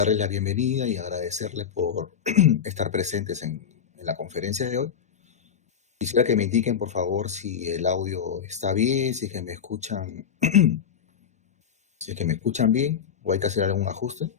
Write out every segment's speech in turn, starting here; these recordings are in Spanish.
Darles la bienvenida y agradecerles por estar presentes en la conferencia de hoy. Quisiera que me indiquen, por favor, si el audio está bien, si es que me escuchan, si es que me escuchan bien, o hay que hacer algún ajuste.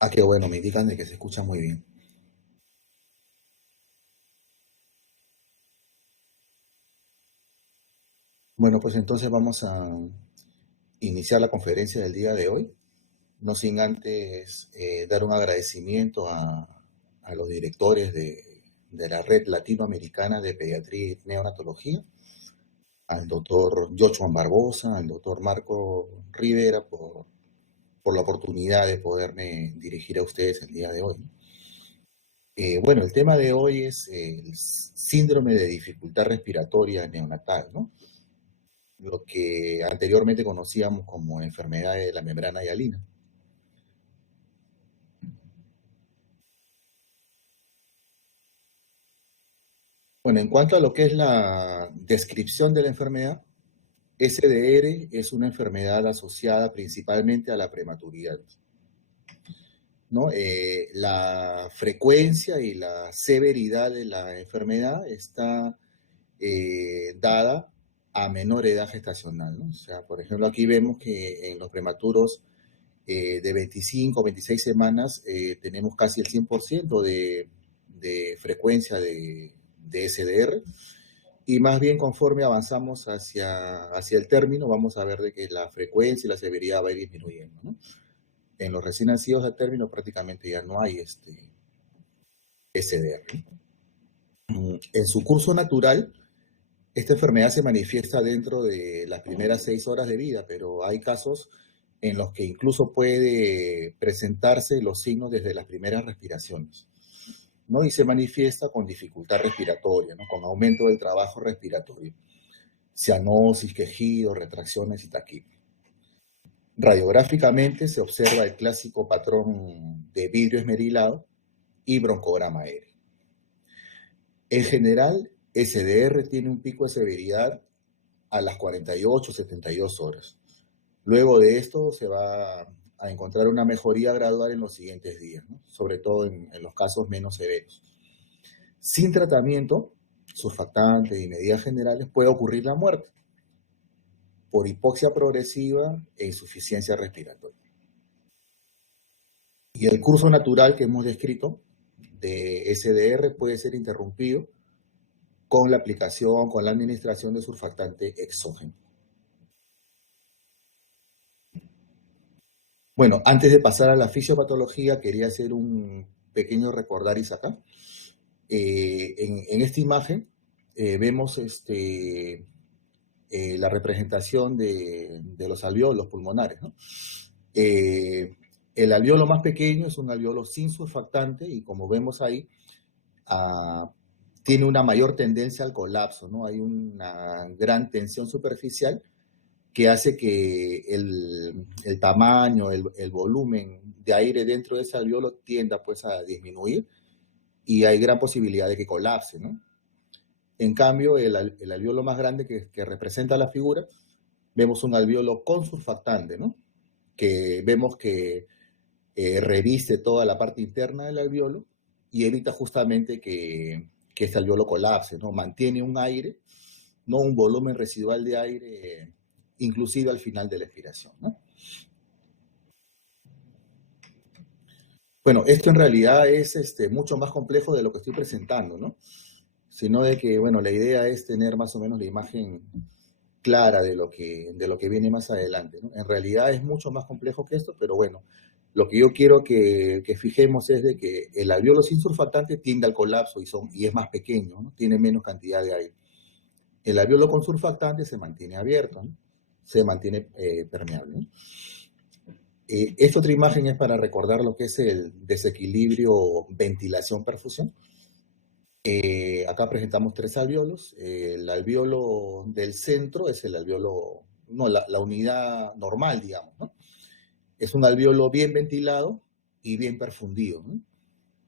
Ah, qué bueno, me indican de que se escucha muy bien. Bueno, pues entonces vamos a iniciar la conferencia del día de hoy, no sin antes dar un agradecimiento a los directores de la Red Latinoamericana de Pediatría y Neonatología, al doctor Joshua Barbosa, al doctor Marco Rivera por la oportunidad de poderme dirigir a ustedes el día de hoy. Bueno, el tema de hoy es el síndrome de dificultad respiratoria neonatal, ¿no? Lo que anteriormente conocíamos como enfermedad de la membrana hialina. Bueno, en cuanto a lo que es la descripción de la enfermedad, SDR es una enfermedad asociada principalmente a la prematuridad, ¿no? La frecuencia y la severidad de la enfermedad está dada a menor edad gestacional, ¿no? O sea, por ejemplo, aquí vemos que en los prematuros de 25 o 26 semanas tenemos casi el 100% de frecuencia de SDR, y más bien conforme avanzamos hacia el término, vamos a ver de que la frecuencia y la severidad va a ir disminuyendo, ¿no? En los recién nacidos a término prácticamente ya no hay SDR. En su curso natural, esta enfermedad se manifiesta dentro de las primeras 6 horas de vida, pero hay casos en los que incluso puede presentarse los signos desde las primeras respiraciones, ¿no? Y se manifiesta con dificultad respiratoria, ¿no? Con aumento del trabajo respiratorio, cianosis, quejidos, retracciones y taquipnea. Radiográficamente se observa el clásico patrón de vidrio esmerilado y broncograma aéreo. En general, SDR tiene un pico de severidad a las 48, 72 horas. Luego de esto se va a encontrar una mejoría gradual en los siguientes días, ¿no? Sobre todo en los casos menos severos. Sin tratamiento, surfactante y medidas generales, puede ocurrir la muerte por hipoxia progresiva e insuficiencia respiratoria. Y el curso natural que hemos descrito de SDR puede ser interrumpido con la aplicación, con la administración de surfactante exógeno. Bueno, antes de pasar a la fisiopatología, quería hacer un pequeño recordaris acá. En esta imagen vemos la representación de los alveolos pulmonares, ¿no? El alveolo más pequeño es un alveolo sin surfactante y, como vemos ahí, tiene una mayor tendencia al colapso, ¿no? Hay una gran tensión superficial que hace que el tamaño, el volumen de aire dentro de ese alveolo tienda pues a disminuir y hay gran posibilidad de que colapse, ¿no? En cambio, el alveolo más grande que representa la figura, vemos un alveolo con surfactante, ¿no? Que vemos que reviste toda la parte interna del alveolo y evita justamente que este alveolo colapse, ¿no? Mantiene un aire, no un volumen residual de aire, inclusive al final de la expiración, ¿no? Bueno, esto en realidad es mucho más complejo de lo que estoy presentando, ¿no? Sino de que, bueno, la idea es tener más o menos la imagen clara de lo que viene más adelante, ¿no? En realidad es mucho más complejo que esto, pero bueno, lo que yo quiero que fijemos es de que el alveolo sin surfactante tiende al colapso y es más pequeño, ¿no? Tiene menos cantidad de aire. El alveolo con surfactante se mantiene abierto, ¿no? Se mantiene permeable, ¿no? Esta otra imagen es para recordar lo que es el desequilibrio ventilación-perfusión. Acá presentamos 3 alveolos. El alveolo del centro es el alveolo, no, la unidad normal, digamos, ¿no? Es un alveolo bien ventilado y bien perfundido, ¿no?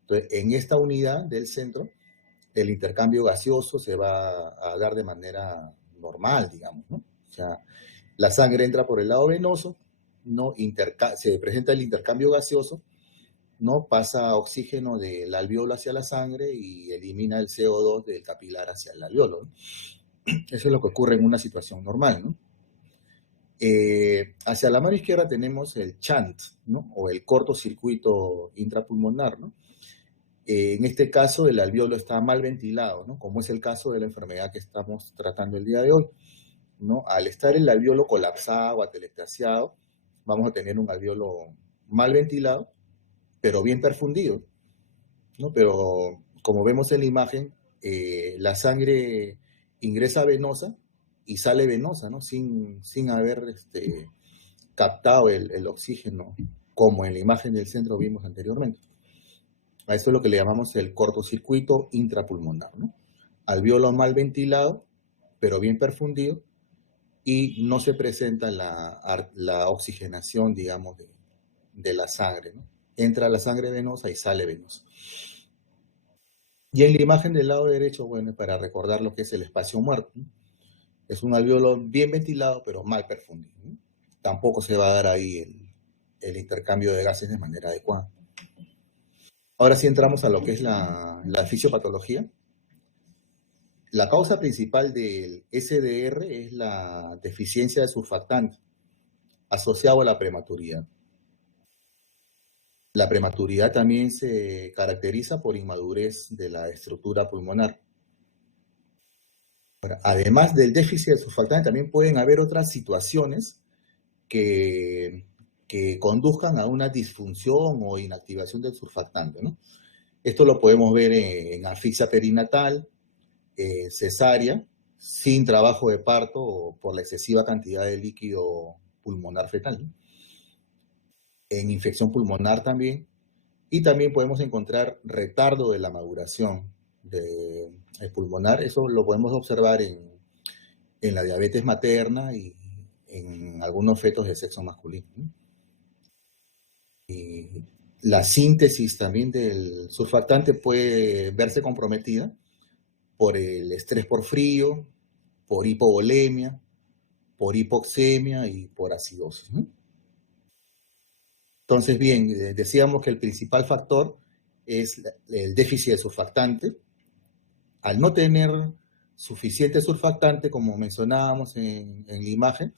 Entonces, en esta unidad del centro, el intercambio gaseoso se va a dar de manera normal, digamos, ¿no? O sea, la sangre entra por el lado venoso, ¿no? Se presenta el intercambio gaseoso, ¿no? Pasa oxígeno del alveolo hacia la sangre y elimina el CO2 del capilar hacia el alveolo, ¿no? Eso es lo que ocurre en una situación normal, ¿no? Hacia la mano izquierda tenemos el shunt, ¿no? O el cortocircuito intrapulmonar, ¿no? En este caso, el alveolo está mal ventilado, ¿no? Como es el caso de la enfermedad que estamos tratando el día de hoy, ¿no? Al estar el alveolo colapsado o atelectasiado, vamos a tener un alveolo mal ventilado, pero bien perfundido, ¿no? Pero como vemos en la imagen, la sangre ingresa venosa y sale venosa, ¿no? Sin haber captado el oxígeno, como en la imagen del centro vimos anteriormente. A esto es lo que le llamamos el cortocircuito intrapulmonar, ¿no? Alveolo mal ventilado, pero bien perfundido, y no se presenta la oxigenación, digamos, de la sangre, ¿no? Entra la sangre venosa y sale venosa. Y en la imagen del lado derecho, bueno, para recordar lo que es el espacio muerto, ¿no? Es un alveolo bien ventilado, pero mal perfundido, ¿no? Tampoco se va a dar ahí el intercambio de gases de manera adecuada. Ahora sí entramos a lo que es la fisiopatología. La causa principal del SDR es la deficiencia de surfactante asociado a la prematuridad. La prematuridad también se caracteriza por inmadurez de la estructura pulmonar. Ahora, además del déficit de surfactante, también pueden haber otras situaciones que conduzcan a una disfunción o inactivación del surfactante, ¿no? Esto lo podemos ver en asfixia perinatal, cesárea, sin trabajo de parto o por la excesiva cantidad de líquido pulmonar fetal, ¿no? En infección pulmonar también, y también podemos encontrar retardo de la maduración de pulmonar. Eso lo podemos observar en la diabetes materna y en algunos fetos de sexo masculino, ¿no? Y la síntesis también del surfactante puede verse comprometida por el estrés por frío, por hipovolemia, por hipoxemia y por acidosis, ¿no? Entonces, bien, decíamos que el principal factor es el déficit de surfactante. Al no tener suficiente surfactante, como mencionábamos en la imagen,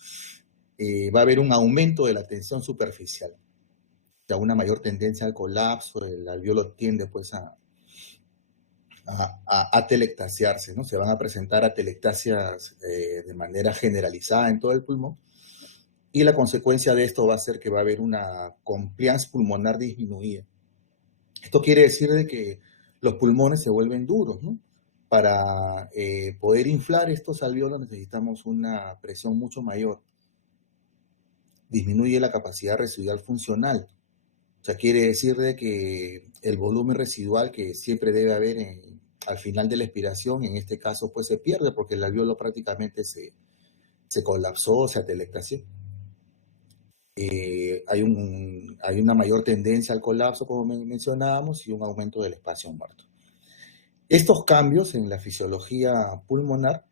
va a haber un aumento de la tensión superficial, o sea, una mayor tendencia al colapso, el alveolo tiende pues a atelectasiarse, ¿no? Se van a presentar atelectasias de manera generalizada en todo el pulmón, y la consecuencia de esto va a ser que va a haber una compliance pulmonar disminuida. Esto quiere decir de que los pulmones se vuelven duros, ¿no? Para poder inflar estos alveolos necesitamos una presión mucho mayor. Disminuye la capacidad residual funcional. O sea, quiere decir de que el volumen residual que siempre debe haber al final de la expiración, en este caso, pues se pierde porque el alveolo prácticamente se colapsó, se atelectasió. Hay una mayor tendencia al colapso, como mencionábamos, y un aumento del espacio muerto. Estos cambios en la fisiología pulmonar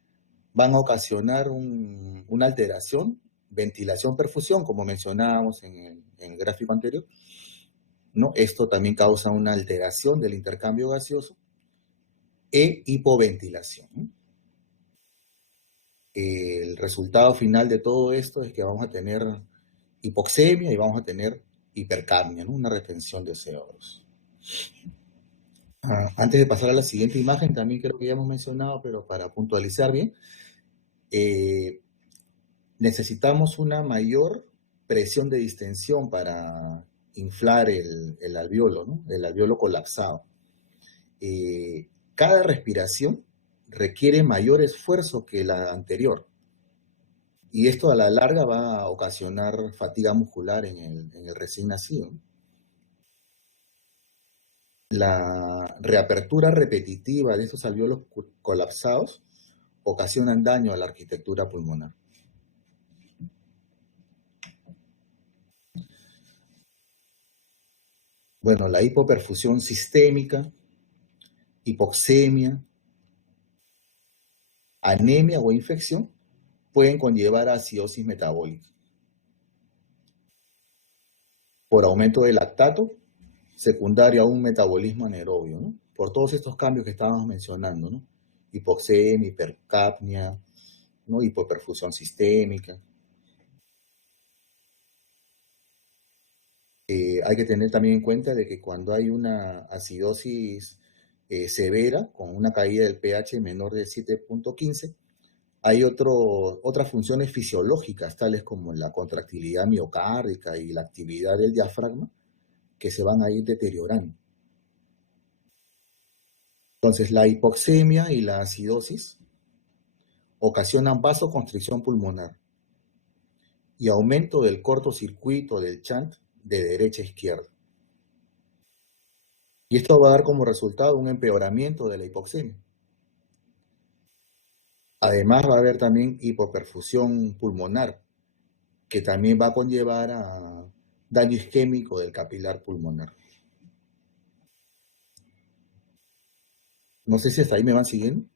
van a ocasionar una alteración, ventilación, perfusión, como mencionábamos en el gráfico anterior, ¿no? Esto también causa una alteración del intercambio gaseoso e hipoventilación, ¿no? El resultado final de todo esto es que vamos a tener hipoxemia y vamos a tener hipercapnia, ¿no? Una retención de CO2. Antes de pasar a la siguiente imagen, también creo que ya hemos mencionado, pero para puntualizar bien, necesitamos una mayor presión de distensión para inflar el alveolo, ¿no? El alveolo colapsado. Cada respiración requiere mayor esfuerzo que la anterior, y esto a la larga va a ocasionar fatiga muscular en el recién nacido. La reapertura repetitiva de estos alveolos colapsados ocasionan daño a la arquitectura pulmonar. Bueno, la hipoperfusión sistémica, hipoxemia, anemia o infección pueden conllevar a acidosis metabólica por aumento del lactato secundario a un metabolismo anaerobio, ¿no? Por todos estos cambios que estábamos mencionando, ¿no? Hipoxemia, hipercapnia, ¿no? Hipoperfusión sistémica. Hay que tener también en cuenta de que cuando hay una acidosis severa, con una caída del pH menor de 7.15, hay otras funciones fisiológicas, tales como la contractilidad miocárdica y la actividad del diafragma, que se van a ir deteriorando. Entonces, la hipoxemia y la acidosis ocasionan vasoconstricción pulmonar y aumento del cortocircuito del shunt de derecha a izquierda. Y esto va a dar como resultado un empeoramiento de la hipoxemia. Además, va a haber también hipoperfusión pulmonar, que también va a conllevar a daño isquémico del capilar pulmonar. No sé si hasta ahí me van siguiendo,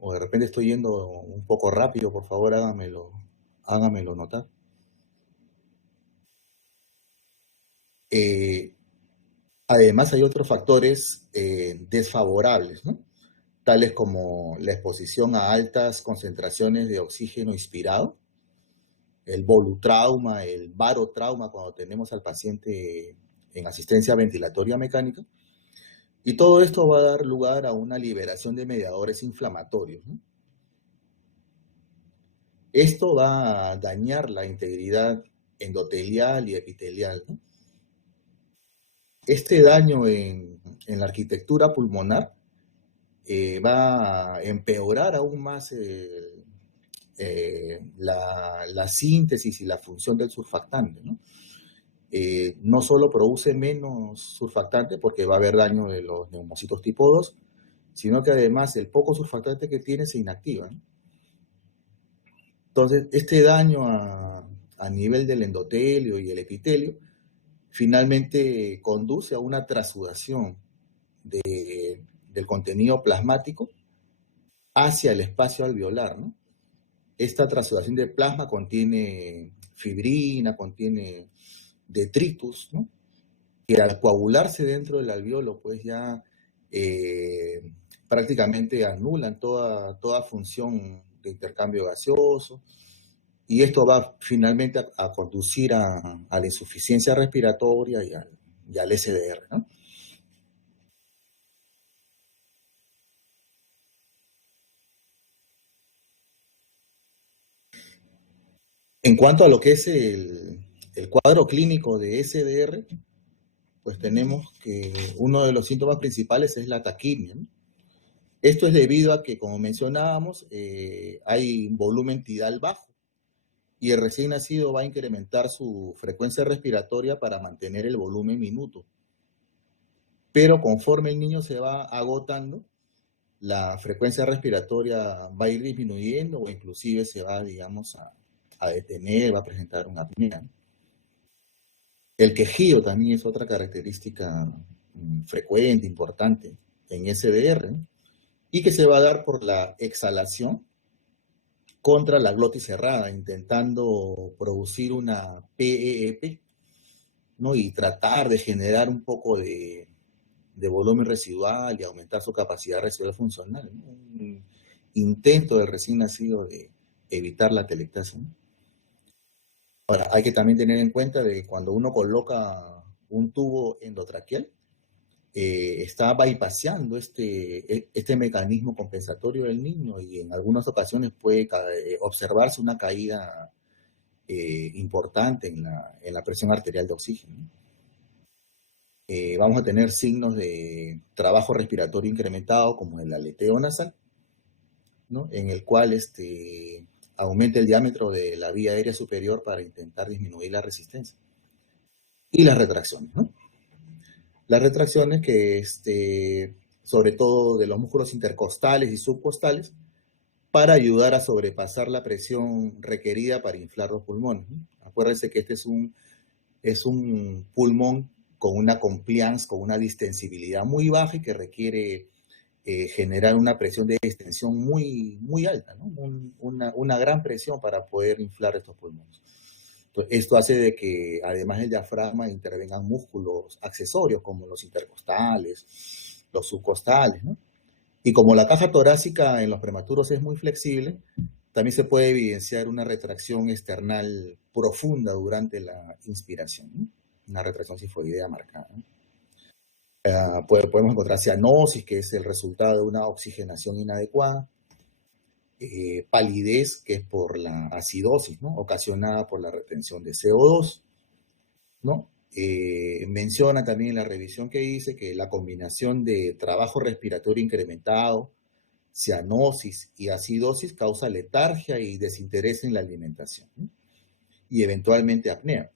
o de repente estoy yendo un poco rápido, por favor hágamelo notar. Además, hay otros factores desfavorables, ¿no? Tales como la exposición a altas concentraciones de oxígeno inspirado, el volutrauma, el barotrauma cuando tenemos al paciente en asistencia ventilatoria mecánica. Y todo esto va a dar lugar a una liberación de mediadores inflamatorios, ¿no? Esto va a dañar la integridad endotelial y epitelial, ¿no? Este daño en la arquitectura pulmonar va a empeorar aún más la síntesis y la función del surfactante, ¿no? No solo produce menos surfactante porque va a haber daño de los neumocitos tipo 2, sino que además el poco surfactante que tiene se inactiva, ¿no? Entonces, este daño a nivel del endotelio y el epitelio finalmente conduce a una trasudación del contenido plasmático hacia el espacio alveolar, ¿no? Esta trasudación de plasma contiene fibrina, contiene detritus, ¿no? Que al coagularse dentro del alveolo, pues ya prácticamente anulan toda función de intercambio gaseoso, y esto va finalmente a conducir a la insuficiencia respiratoria y al SDR, ¿no? En cuanto a lo que es el cuadro clínico de SDR, pues tenemos que uno de los síntomas principales es la taquimia, ¿no? Esto es debido a que, como mencionábamos, hay volumen tidal bajo y el recién nacido va a incrementar su frecuencia respiratoria para mantener el volumen minuto. Pero conforme el niño se va agotando, la frecuencia respiratoria va a ir disminuyendo o inclusive se va, digamos, a detener, va a presentar una apnea. El quejido también es otra característica frecuente, importante en SDR, ¿no? Y que se va a dar por la exhalación contra la glotis cerrada, intentando producir una PEEP, ¿no? Y tratar de generar un poco de volumen residual y aumentar su capacidad residual funcional, ¿no? Un intento del recién nacido de evitar la atelectasia, ¿no? Ahora, hay que también tener en cuenta de que cuando uno coloca un tubo endotraqueal, está bypassando este mecanismo compensatorio del niño y en algunas ocasiones puede observarse una caída importante en la presión arterial de oxígeno. Vamos a tener signos de trabajo respiratorio incrementado como el aleteo nasal, ¿no? En el cual aumenta el diámetro de la vía aérea superior para intentar disminuir la resistencia. Y las retracciones, ¿no? Las retracciones que, sobre todo de los músculos intercostales y subcostales, para ayudar a sobrepasar la presión requerida para inflar los pulmones, ¿no? Acuérdense que este es un pulmón con una compliance, con una distensibilidad muy baja y que requiere generar una presión de extensión muy, muy alta, ¿no? Una gran presión para poder inflar estos pulmones. Entonces, esto hace de que, además del diafragma, intervengan músculos accesorios como los intercostales, los subcostales, ¿no? Y como la caja torácica en los prematuros es muy flexible, también se puede evidenciar una retracción external profunda durante la inspiración, ¿no? Una retracción sifoidea marcada, ¿no? Podemos encontrar cianosis, que es el resultado de una oxigenación inadecuada, palidez, que es por la acidosis, ¿no? Ocasionada por la retención de CO2, ¿no? Menciona también en la revisión que hice que la combinación de trabajo respiratorio incrementado, cianosis y acidosis causa letargia y desinterés en la alimentación, ¿no? Y eventualmente apnea.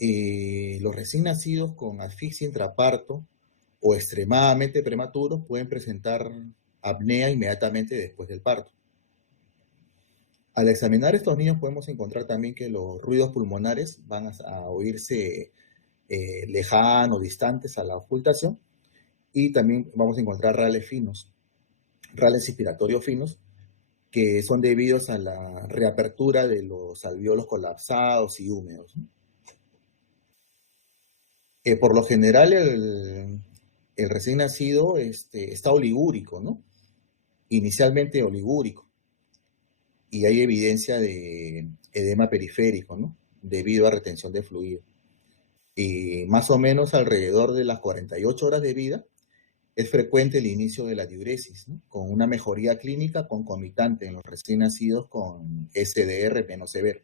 Los recién nacidos con asfixia intraparto o extremadamente prematuros pueden presentar apnea inmediatamente después del parto. Al examinar estos niños podemos encontrar también que los ruidos pulmonares van a oírse lejanos, distantes a la ocultación, y también vamos a encontrar rales finos, rales inspiratorios finos, que son debidos a la reapertura de los alvéolos colapsados y húmedos, ¿no? Por lo general, el recién nacido está oligúrico, ¿no? Inicialmente oligúrico, y hay evidencia de edema periférico, ¿no? Debido a retención de fluido. Y más o menos alrededor de las 48 horas de vida es frecuente el inicio de la diuresis, ¿no? Con una mejoría clínica concomitante en los recién nacidos con SDR menos severo.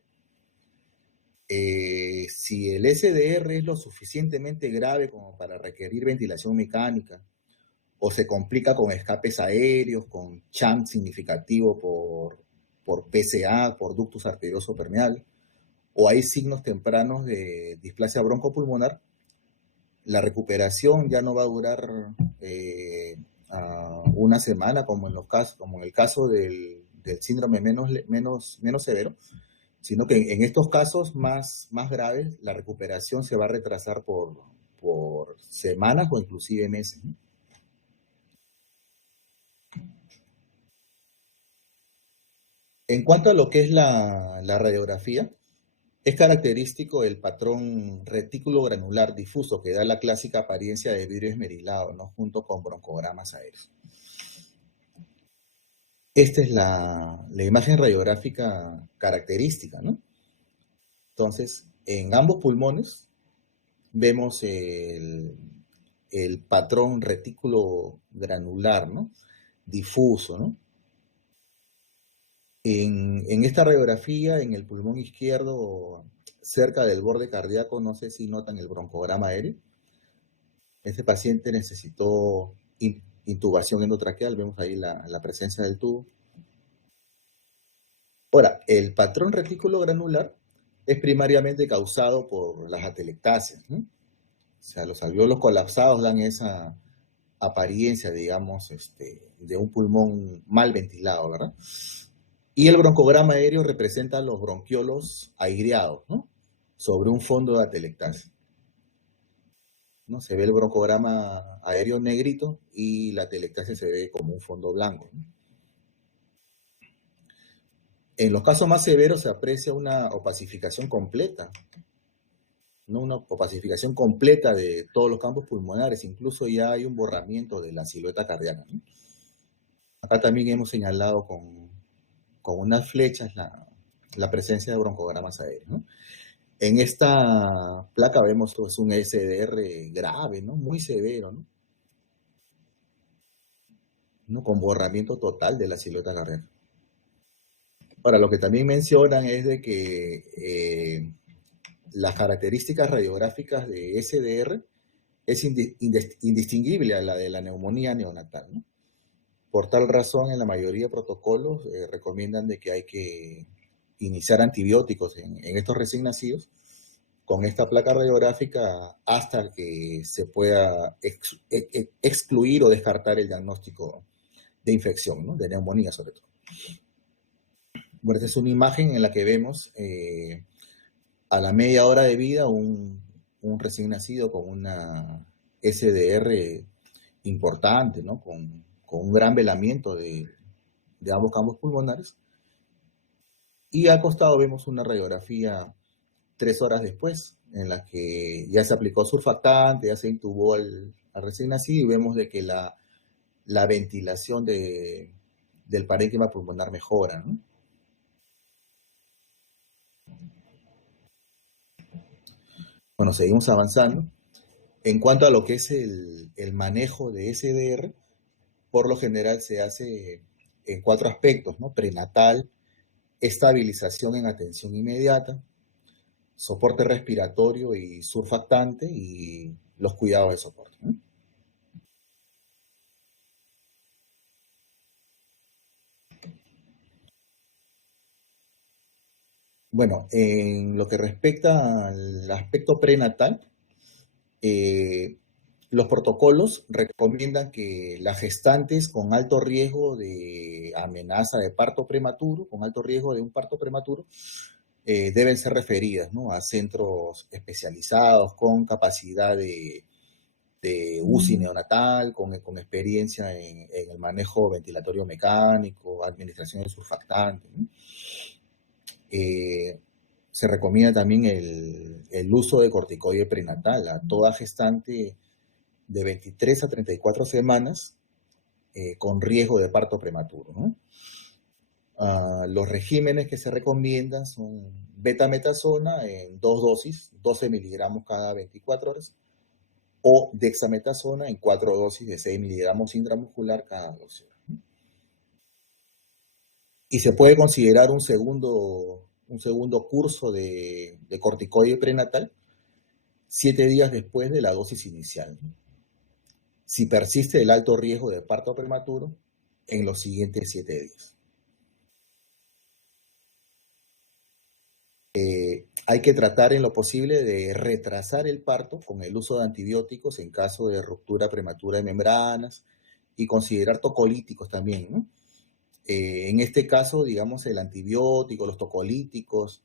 Si el SDR es lo suficientemente grave como para requerir ventilación mecánica, o se complica con escapes aéreos, con chant significativo por PCA, por ductus arterioso permeable, o hay signos tempranos de displasia broncopulmonar, la recuperación ya no va a durar una semana, como en el caso del síndrome menos severo, sino que en estos casos más graves, la recuperación se va a retrasar por semanas o inclusive meses, ¿no? En cuanto a lo que es la radiografía, es característico el patrón retículo granular difuso que da la clásica apariencia de vidrio esmerilado, ¿no? Junto con broncogramas aéreos. Esta es la imagen radiográfica característica, ¿no? Entonces, en ambos pulmones vemos el patrón retículo granular, ¿no? Difuso, ¿no? En esta radiografía, en el pulmón izquierdo, cerca del borde cardíaco, no sé si notan el broncograma aéreo. Este paciente necesitó intubación endotraqueal, vemos ahí la presencia del tubo. Ahora, el patrón retículo granular es primariamente causado por las atelectasias, ¿no? O sea, los alvéolos colapsados dan esa apariencia, digamos, de un pulmón mal ventilado, ¿verdad? Y el broncograma aéreo representa los bronquiolos aireados, ¿no? Sobre un fondo de atelectasia, ¿no? Se ve el broncograma aéreo negrito y la atelectasia se ve como un fondo blanco, ¿no? En los casos más severos se aprecia una opacificación completa, ¿no? Una opacificación completa de todos los campos pulmonares, incluso ya hay un borramiento de la silueta cardíaca, ¿no? Acá también hemos señalado con unas flechas la presencia de broncogramas aéreos, ¿no? En esta placa vemos pues, un SDR grave, ¿no? Muy severo, ¿no? Con borramiento total de la silueta cardíaca. Ahora, lo que también mencionan es de que las características radiográficas de SDR es indistinguible a la de la neumonía neonatal, ¿no? Por tal razón, en la mayoría de protocolos recomiendan de que hay que iniciar antibióticos en estos recién nacidos con esta placa radiográfica hasta que se pueda excluir o descartar el diagnóstico de infección, ¿no? De neumonía sobre todo. Bueno, esta es una imagen en la que vemos a la media hora de vida un un recién nacido con una SDR importante, ¿no? Con un gran velamiento de ambos campos pulmonares. Y al costado vemos una radiografía 3 horas después, en la que ya se aplicó surfactante, ya se intubó al recién nacido y vemos de que la ventilación del parénquima pulmonar mejora, ¿no? Bueno, seguimos avanzando. En cuanto a lo que es el manejo de SDR, por lo general se hace en 4 aspectos, ¿no? Prenatal, estabilización en atención inmediata, soporte respiratorio y surfactante y los cuidados de soporte, ¿no? Bueno, en lo que respecta al aspecto prenatal, eh, los protocolos recomiendan que las gestantes con alto riesgo de amenaza de parto prematuro, con alto riesgo de un parto prematuro, deben ser referidas, ¿no? A centros especializados con capacidad de UCI neonatal, con experiencia en el manejo ventilatorio mecánico, administración de surfactante, ¿no? Eh, Se recomienda también el uso de corticoide prenatal a toda gestante de 23 a 34 semanas con riesgo de parto prematuro, ¿no? Los regímenes que se recomiendan son betametasona en 2 dosis, 12 miligramos cada 24 horas, o dexametasona en 4 dosis de 6 miligramos intramuscular cada 12 horas, ¿no? Y se puede considerar un segundo curso de corticoide prenatal 7 días después de la dosis inicial, ¿no? Si persiste el alto riesgo de parto prematuro en los siguientes 7 días. Hay que tratar en lo posible de retrasar el parto con el uso de antibióticos en caso de ruptura prematura de membranas y considerar tocolíticos también, ¿no? En este caso, digamos, el antibiótico, los tocolíticos,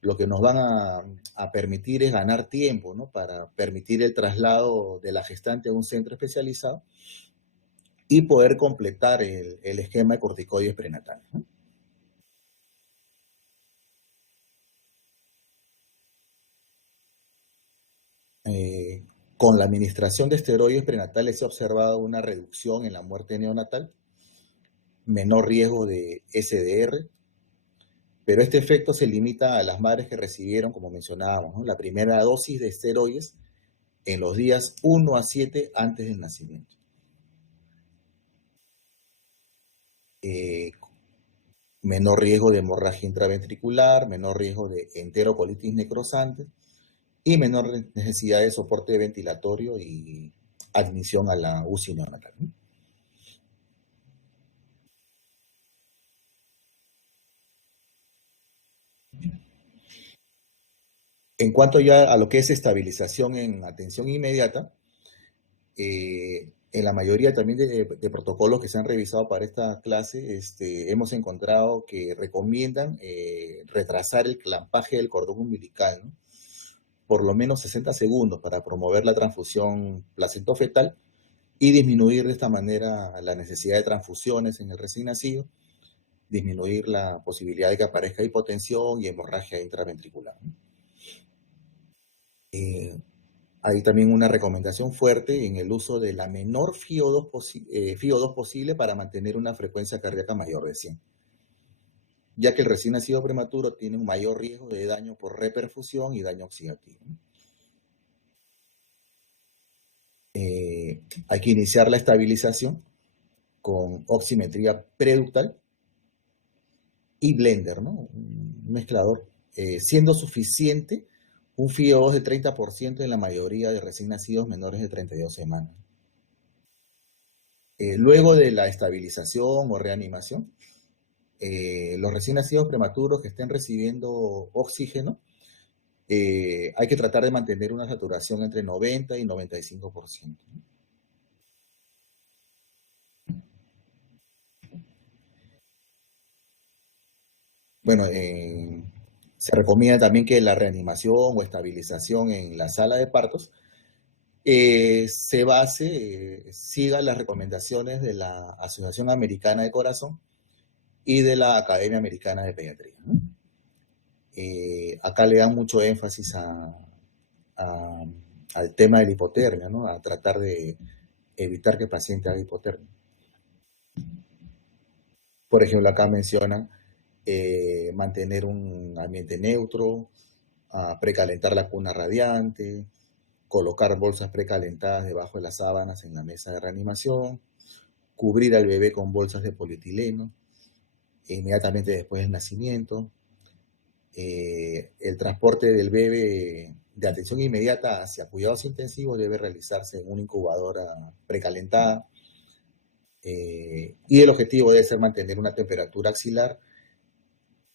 lo que nos van a permitir es ganar tiempo, ¿no? Para permitir el traslado de la gestante a un centro especializado y poder completar el esquema de corticoides prenatales, ¿no? Eh, con la administración de esteroides prenatales se ha observado una reducción en la muerte neonatal, menor riesgo de SDR, pero este efecto se limita a las madres que recibieron, como mencionábamos, ¿no? La primera dosis de esteroides en los días 1 a 7 antes del nacimiento. Eh, Menor riesgo de hemorragia intraventricular, menor riesgo de enterocolitis necrosante y menor necesidad de soporte ventilatorio y admisión a la UCI neonatal, ¿no? En cuanto ya a lo que es estabilización en atención inmediata, en la mayoría también de protocolos que se han revisado para esta clase, hemos encontrado que recomiendan retrasar el clampaje del cordón umbilical, ¿no? Por lo menos 60 segundos para promover la transfusión placentofetal y disminuir de esta manera la necesidad de transfusiones en el recién nacido, disminuir la posibilidad de que aparezca hipotensión y hemorragia intraventricular, ¿no? Eh, Hay también una recomendación fuerte en el uso de la menor FIO2 posible para mantener una frecuencia cardíaca mayor de 100, ya que el recién nacido prematuro tiene un mayor riesgo de daño por reperfusión y daño oxidativo. Hay que iniciar la estabilización con oximetría preductal y blender, ¿no? Un mezclador, siendo suficiente un FIO2 de 30% en la mayoría de recién nacidos menores de 32 semanas. Luego de la estabilización o reanimación, los recién nacidos prematuros que estén recibiendo oxígeno, hay que tratar de mantener una saturación entre 90 y 95%. Bueno, Se recomienda también que la reanimación o estabilización en la sala de partos siga las recomendaciones de la Asociación Americana de Corazón y de la Academia Americana de Pediatría, ¿no? Acá le dan mucho énfasis al tema de la hipotermia, ¿no? A tratar de evitar que el paciente haga hipotermia. Por ejemplo, acá mencionan mantener un ambiente neutro, precalentar la cuna radiante, colocar bolsas precalentadas debajo de las sábanas en la mesa de reanimación, cubrir al bebé con bolsas de polietileno inmediatamente después del nacimiento, el transporte del bebé de atención inmediata hacia cuidados intensivos debe realizarse en una incubadora precalentada, y el objetivo debe ser mantener una temperatura axilar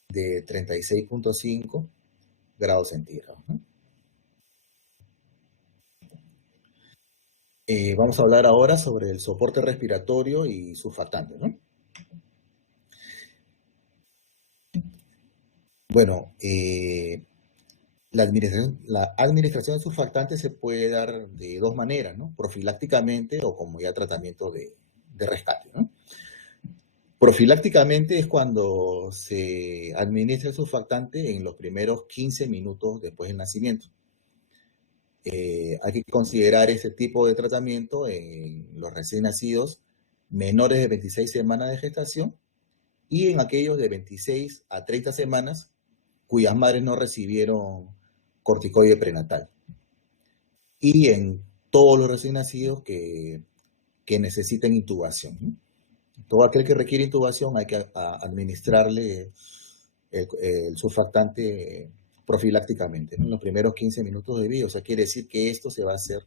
de 36.5 grados centígrados, ¿no? Vamos a hablar ahora sobre el soporte respiratorio y surfactantes, ¿no? Bueno, la administración de surfactantes se puede dar de dos maneras, ¿no? Profilácticamente o como ya tratamiento de rescate, ¿no? Profilácticamente es cuando se administra el surfactante en los primeros 15 minutos después del nacimiento. Hay que considerar ese tipo de tratamiento en los recién nacidos menores de 26 semanas de gestación y en aquellos de 26 a 30 semanas cuyas madres no recibieron corticoide prenatal. Y en todos los recién nacidos que necesiten intubación, ¿no? Todo aquel que requiere intubación hay que administrarle el surfactante profilácticamente, ¿no? En los primeros 15 minutos de vida. O sea, quiere decir que esto se va a hacer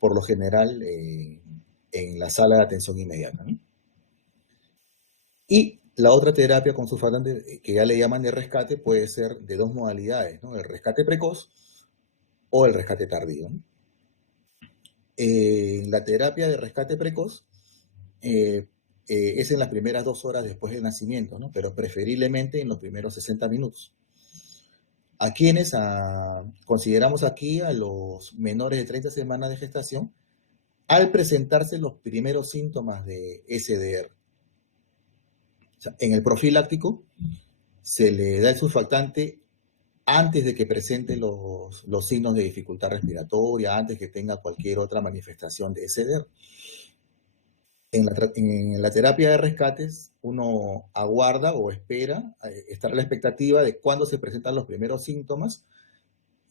por lo general en la sala de atención inmediata, ¿no? Y la otra terapia con surfactante que ya le llaman de rescate puede ser de dos modalidades, ¿no? El rescate precoz o el rescate tardío, ¿no? La terapia de rescate precoz es en las primeras 2 horas después del nacimiento, ¿no? Pero preferiblemente en los primeros 60 minutos. ¿A quienes consideramos aquí? A los menores de 30 semanas de gestación, al presentarse los primeros síntomas de SDR. O sea, en el profiláctico se le da el surfactante antes de que presente los signos de dificultad respiratoria, antes que tenga cualquier otra manifestación de SDR. En la terapia de rescates, uno aguarda o espera, estar a la expectativa de cuándo se presentan los primeros síntomas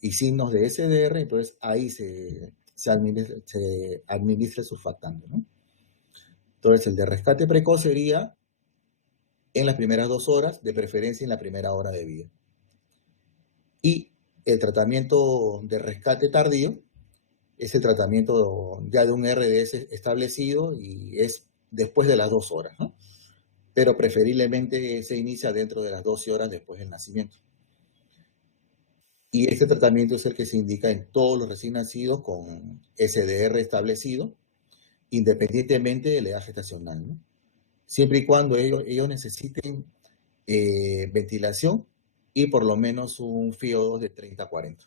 y signos de SDR, entonces ahí se administra el surfactante, ¿no? Entonces, el de rescate precoz sería en las primeras 2 horas, de preferencia en la primera hora de vida. Y el tratamiento de rescate tardío es el tratamiento ya de un RDS establecido y es después de las 2 horas, ¿no? Pero preferiblemente se inicia dentro de las 12 horas después del nacimiento. Y este tratamiento es el que se indica en todos los recién nacidos con SDR establecido, independientemente de la edad gestacional, ¿no? Siempre y cuando ellos necesiten ventilación y por lo menos un FiO2 de 30 a 40.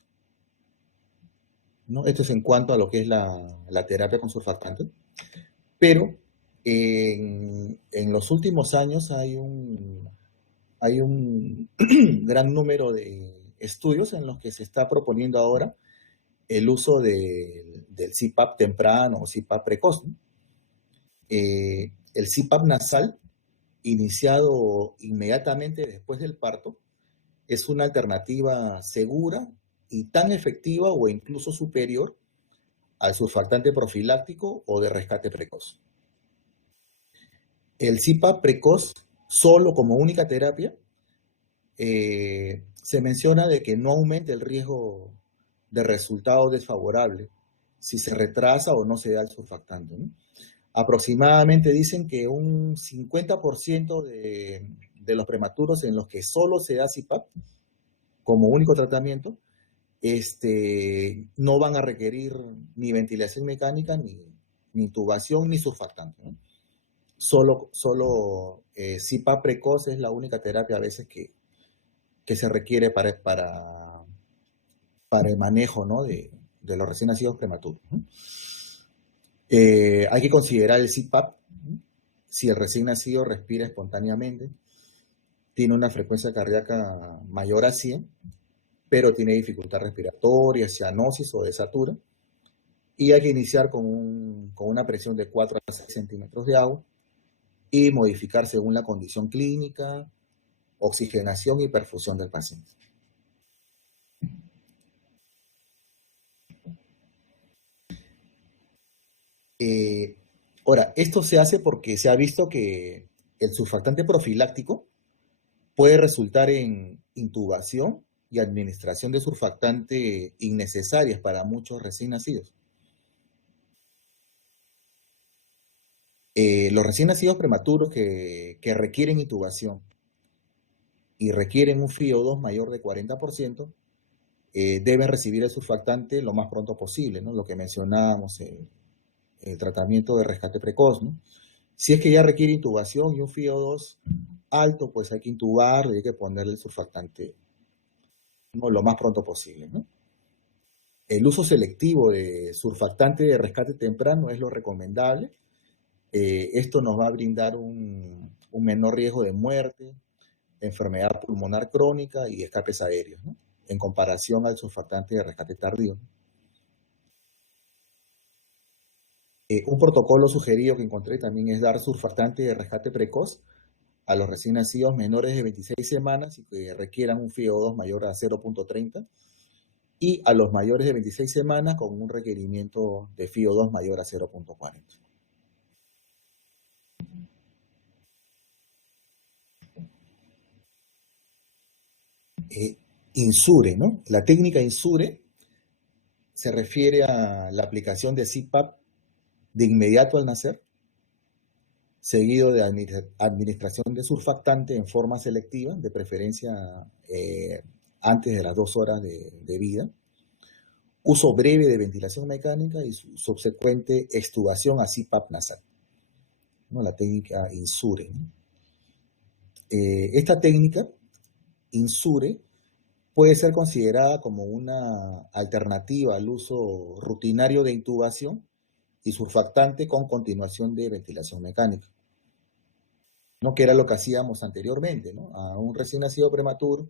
¿No? Esto es en cuanto a lo que es la terapia con surfactante. Pero en los últimos años hay un gran número de estudios en los que se está proponiendo ahora el uso del CPAP temprano o CPAP precoz, ¿no? El CPAP nasal, iniciado inmediatamente después del parto, es una alternativa segura y tan efectiva o incluso superior al surfactante profiláctico o de rescate precoz. El CPAP precoz, solo como única terapia, se menciona de que no aumenta el riesgo de resultados desfavorables si se retrasa o no se da el surfactante, ¿no? Aproximadamente dicen que un 50% de los prematuros en los que solo se da CPAP como único tratamiento, no van a requerir ni ventilación mecánica, ni intubación, ni surfactante, ¿no? Solo CPAP precoz es la única terapia a veces que se requiere para el manejo, ¿no?, de los recién nacidos prematuros, ¿no? Hay que considerar el CPAP, ¿no? Si el recién nacido respira espontáneamente, tiene una frecuencia cardíaca mayor a 100, pero tiene dificultad respiratoria, cianosis o desatura, y hay que iniciar con una presión de 4 a 6 centímetros de agua y modificar según la condición clínica, oxigenación y perfusión del paciente. Ahora, esto se hace porque se ha visto que el surfactante profiláctico puede resultar en intubación y administración de surfactante innecesarias para muchos recién nacidos. Los recién nacidos prematuros que requieren intubación y requieren un FiO2 mayor de 40%, deben recibir el surfactante lo más pronto posible, ¿no? Lo que mencionábamos, el tratamiento de rescate precoz, ¿no? Si es que ya requiere intubación y un FiO2 alto, pues hay que intubarlo y hay que ponerle el surfactante, ¿no?, lo más pronto posible, ¿no? El uso selectivo de surfactante de rescate temprano es lo recomendable. Esto nos va a brindar un menor riesgo de muerte, enfermedad pulmonar crónica y escapes aéreos, ¿no?, en comparación al surfactante de rescate tardío. Un protocolo sugerido que encontré también es dar surfactante de rescate precoz a los recién nacidos menores de 26 semanas y que requieran un FiO2 mayor a 0.30, y a los mayores de 26 semanas con un requerimiento de FiO2 mayor a 0.40. Insure, ¿no? La técnica Insure se refiere a la aplicación de CPAP de inmediato al nacer, seguido de administración de surfactante en forma selectiva, de preferencia antes de las 2 horas de vida, uso breve de ventilación mecánica y su subsecuente extubación a CPAP nasal, ¿no?, la técnica Insure, ¿no? Esta técnica, Insure, puede ser considerada como una alternativa al uso rutinario de intubación y surfactante con continuación de ventilación mecánica, ¿no?, que era lo que hacíamos anteriormente, ¿no? A un recién nacido prematuro,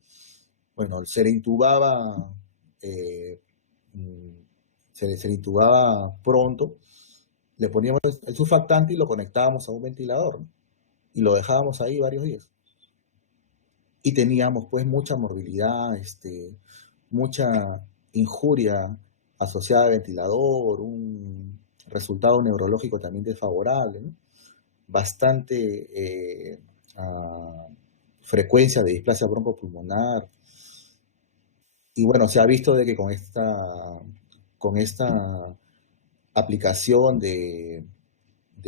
bueno, se le intubaba, se le intubaba pronto, le poníamos el surfactante y lo conectábamos a un ventilador, ¿no?, y lo dejábamos ahí varios días. Y teníamos pues mucha morbilidad, mucha injuria asociada al ventilador, un resultado neurológico también desfavorable, ¿no?, bastante frecuencia de displasia broncopulmonar. Y bueno, se ha visto de que con esta aplicación de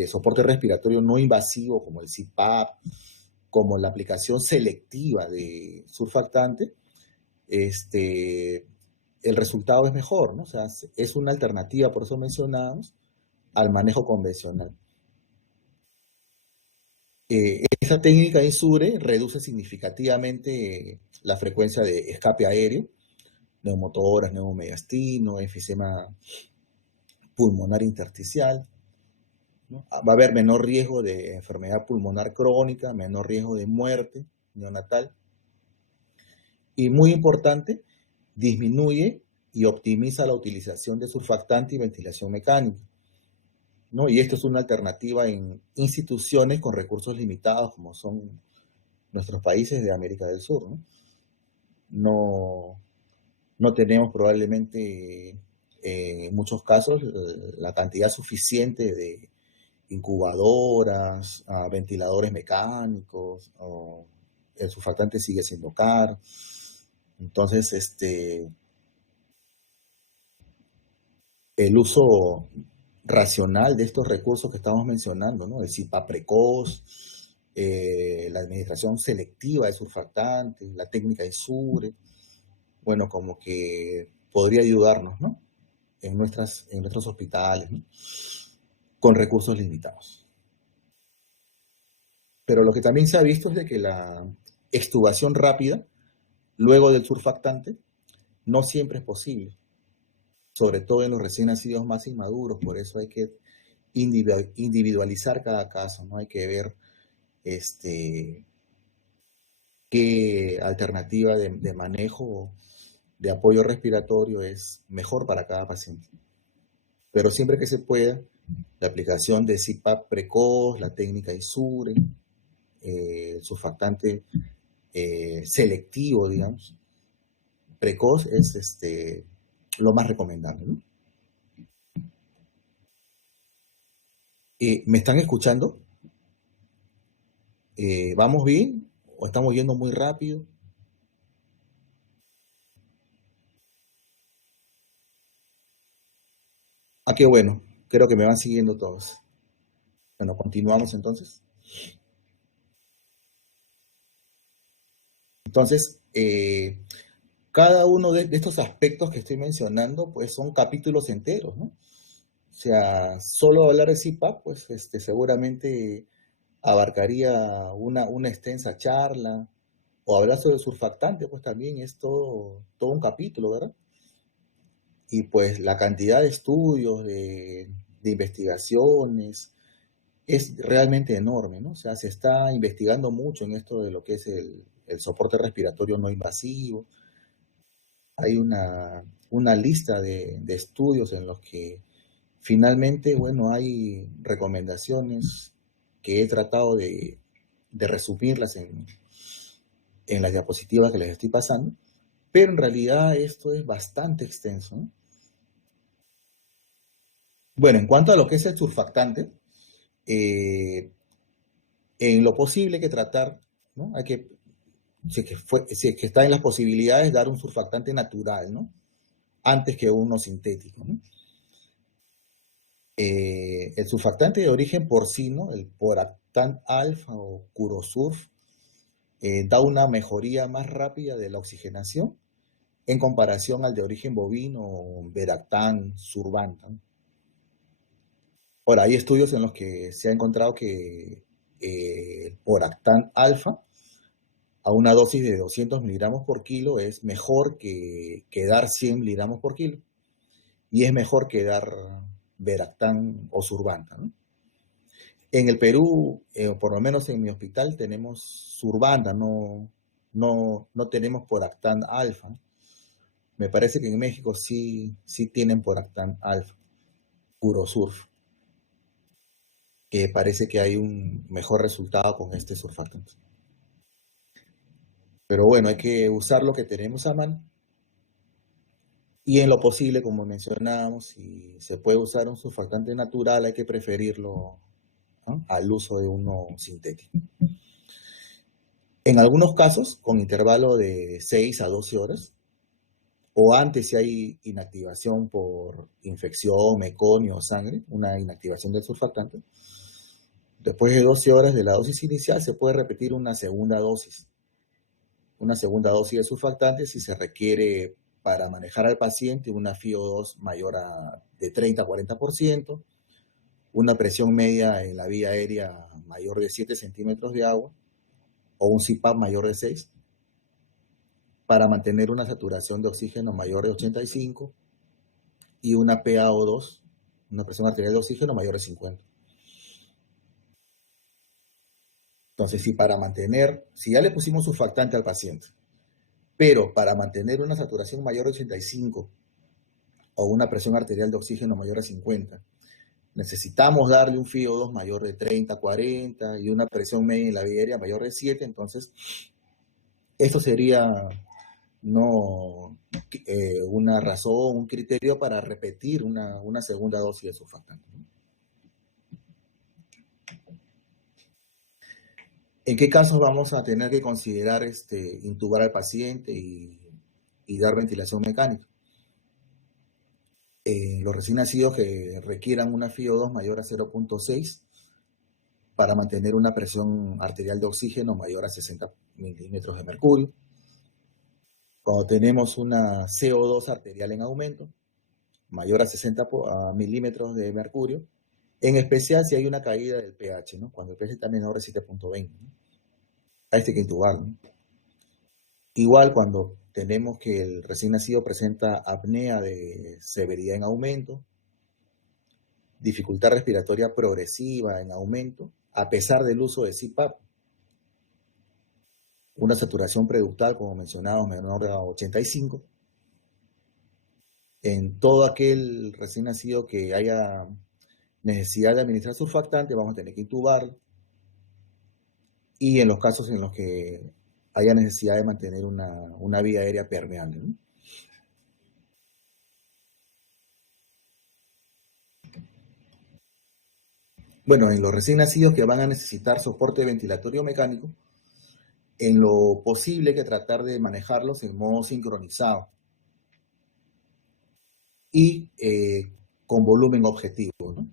soporte respiratorio no invasivo como el CPAP, como la aplicación selectiva de surfactante, el resultado es mejor, ¿no? O sea, es una alternativa, por eso mencionamos, al manejo convencional. Esa técnica Insure reduce significativamente la frecuencia de escape aéreo, neumotórax, neumomediastino, enfisema pulmonar intersticial, ¿no? Va a haber menor riesgo de enfermedad pulmonar crónica, menor riesgo de muerte neonatal. Y muy importante, disminuye y optimiza la utilización de surfactante y ventilación mecánica, ¿no? Y esto es una alternativa en instituciones con recursos limitados, como son nuestros países de América del Sur, ¿no? No tenemos probablemente en muchos casos la cantidad suficiente de incubadoras, ventiladores mecánicos, el surfactante sigue siendo caro. Entonces, el uso racional de estos recursos que estamos mencionando, ¿no?, el CPAP precoz, la administración selectiva de surfactantes, la técnica Insure, bueno, como que podría ayudarnos, ¿no?, en nuestros hospitales, ¿no?, con recursos limitados. Pero lo que también se ha visto es de que la extubación rápida luego del surfactante, no siempre es posible, sobre todo en los recién nacidos más inmaduros. Por eso hay que individualizar cada caso, ¿no? Hay que ver qué alternativa de manejo de apoyo respiratorio es mejor para cada paciente. Pero siempre que se pueda, la aplicación de CPAP precoz, la técnica ISURE, el surfactante selectivo, digamos, precoz es lo más recomendable, ¿no? ¿Me están escuchando? ¿Vamos bien? ¿O estamos yendo muy rápido? Ah, qué bueno. Creo que me van siguiendo todos. Bueno, continuamos entonces. Entonces, cada uno de estos aspectos que estoy mencionando, pues son capítulos enteros, ¿no? O sea, solo hablar de CPAP, pues seguramente abarcaría una extensa charla, o hablar sobre el surfactante, pues también es todo un capítulo, ¿verdad? Y pues la cantidad de estudios, de investigaciones, es realmente enorme, ¿no? O sea, se está investigando mucho en esto de lo que es el soporte respiratorio no invasivo. Hay una lista de estudios en los que finalmente, bueno, hay recomendaciones que he tratado de resumirlas en las diapositivas que les estoy pasando, pero en realidad esto es bastante extenso, ¿no? Bueno, en cuanto a lo que es el surfactante, eh, en lo posible que tratar, ¿no? Hay que, si es que está en las posibilidades, dar un surfactante natural, ¿no? Antes que uno sintético, ¿no? El surfactante de origen porcino, el Poractan alfa o Curosurf, da una mejoría más rápida de la oxigenación en comparación al de origen bovino, Veractan, Surbantan. Ahora, hay estudios en los que se ha encontrado que el Poractan alfa a una dosis de 200 miligramos por kilo es mejor que dar 100 miligramos por kilo, y es mejor que dar Veractan o Surbantan, ¿no? En el Perú, por lo menos en mi hospital, tenemos Surbantan, no tenemos Poractan alfa. Me parece que en México sí tienen Poractan alfa, Curosurf, que parece que hay un mejor resultado con este surfactante. Pero bueno, hay que usar lo que tenemos a mano. Y en lo posible, como mencionábamos, si se puede usar un surfactante natural, hay que preferirlo, ¿no?, al uso de uno sintético. En algunos casos, con intervalo de 6 a 12 horas, o antes si hay inactivación por infección, meconio o sangre, una inactivación del surfactante, después de 12 horas de la dosis inicial se puede repetir una segunda dosis de surfactante si se requiere para manejar al paciente una FiO2 mayor de 30 a 40%, una presión media en la vía aérea mayor de 7 centímetros de agua, o un CPAP mayor de 6, para mantener una saturación de oxígeno mayor de 85 y una PaO2, una presión arterial de oxígeno mayor de 50. Entonces, si ya le pusimos surfactante al paciente, pero para mantener una saturación mayor de 85 o una presión arterial de oxígeno mayor a 50, necesitamos darle un FiO2 mayor de 30, 40 y una presión media en la vía aérea mayor de 7, entonces esto sería no una razón, un criterio para repetir una segunda dosis de surfactante, ¿no? ¿En qué casos vamos a tener que considerar intubar al paciente y dar ventilación mecánica? Los recién nacidos que requieran una FiO2 mayor a 0.6 para mantener una presión arterial de oxígeno mayor a 60 milímetros de mercurio. Cuando tenemos una CO2 arterial en aumento, mayor a 60 milímetros de mercurio, en especial si hay una caída del pH, ¿no? Cuando el pH está menor de 7.20, ¿no? A este hay que intubar, ¿no? Igual cuando tenemos que el recién nacido presenta apnea de severidad en aumento, dificultad respiratoria progresiva en aumento, a pesar del uso de CPAP, una saturación preductal, como mencionamos, menor de 85, en todo aquel recién nacido que haya necesidad de administrar surfactante, vamos a tener que intubarlo. Y en los casos en los que haya necesidad de mantener una vía aérea permeable, ¿no? Bueno, en los recién nacidos que van a necesitar soporte ventilatorio mecánico, en lo posible que tratar de manejarlos en modo sincronizado y con volumen objetivo, ¿no?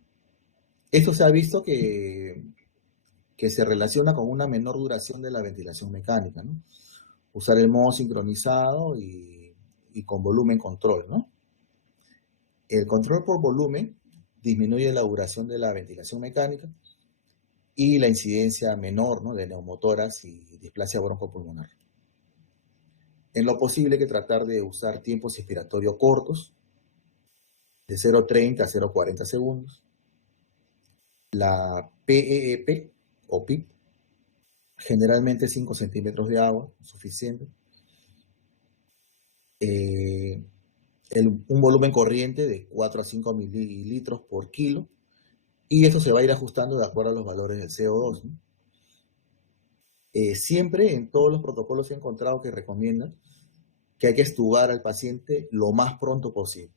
Esto se ha visto que se relaciona con una menor duración de la ventilación mecánica, ¿no? Usar el modo sincronizado y con volumen control, ¿no? El control por volumen disminuye la duración de la ventilación mecánica y la incidencia menor, ¿no?, de neumotoras y displasia broncopulmonar. En lo posible que tratar de usar tiempos inspiratorios cortos, de 0,30 a 0,40 segundos. La PEEP o PIP, generalmente 5 centímetros de agua, suficiente. Un volumen corriente de 4 a 5 mililitros por kilo, y eso se va a ir ajustando de acuerdo a los valores del CO2, ¿no? Siempre en todos los protocolos he encontrado que recomiendan que hay que extubar al paciente lo más pronto posible,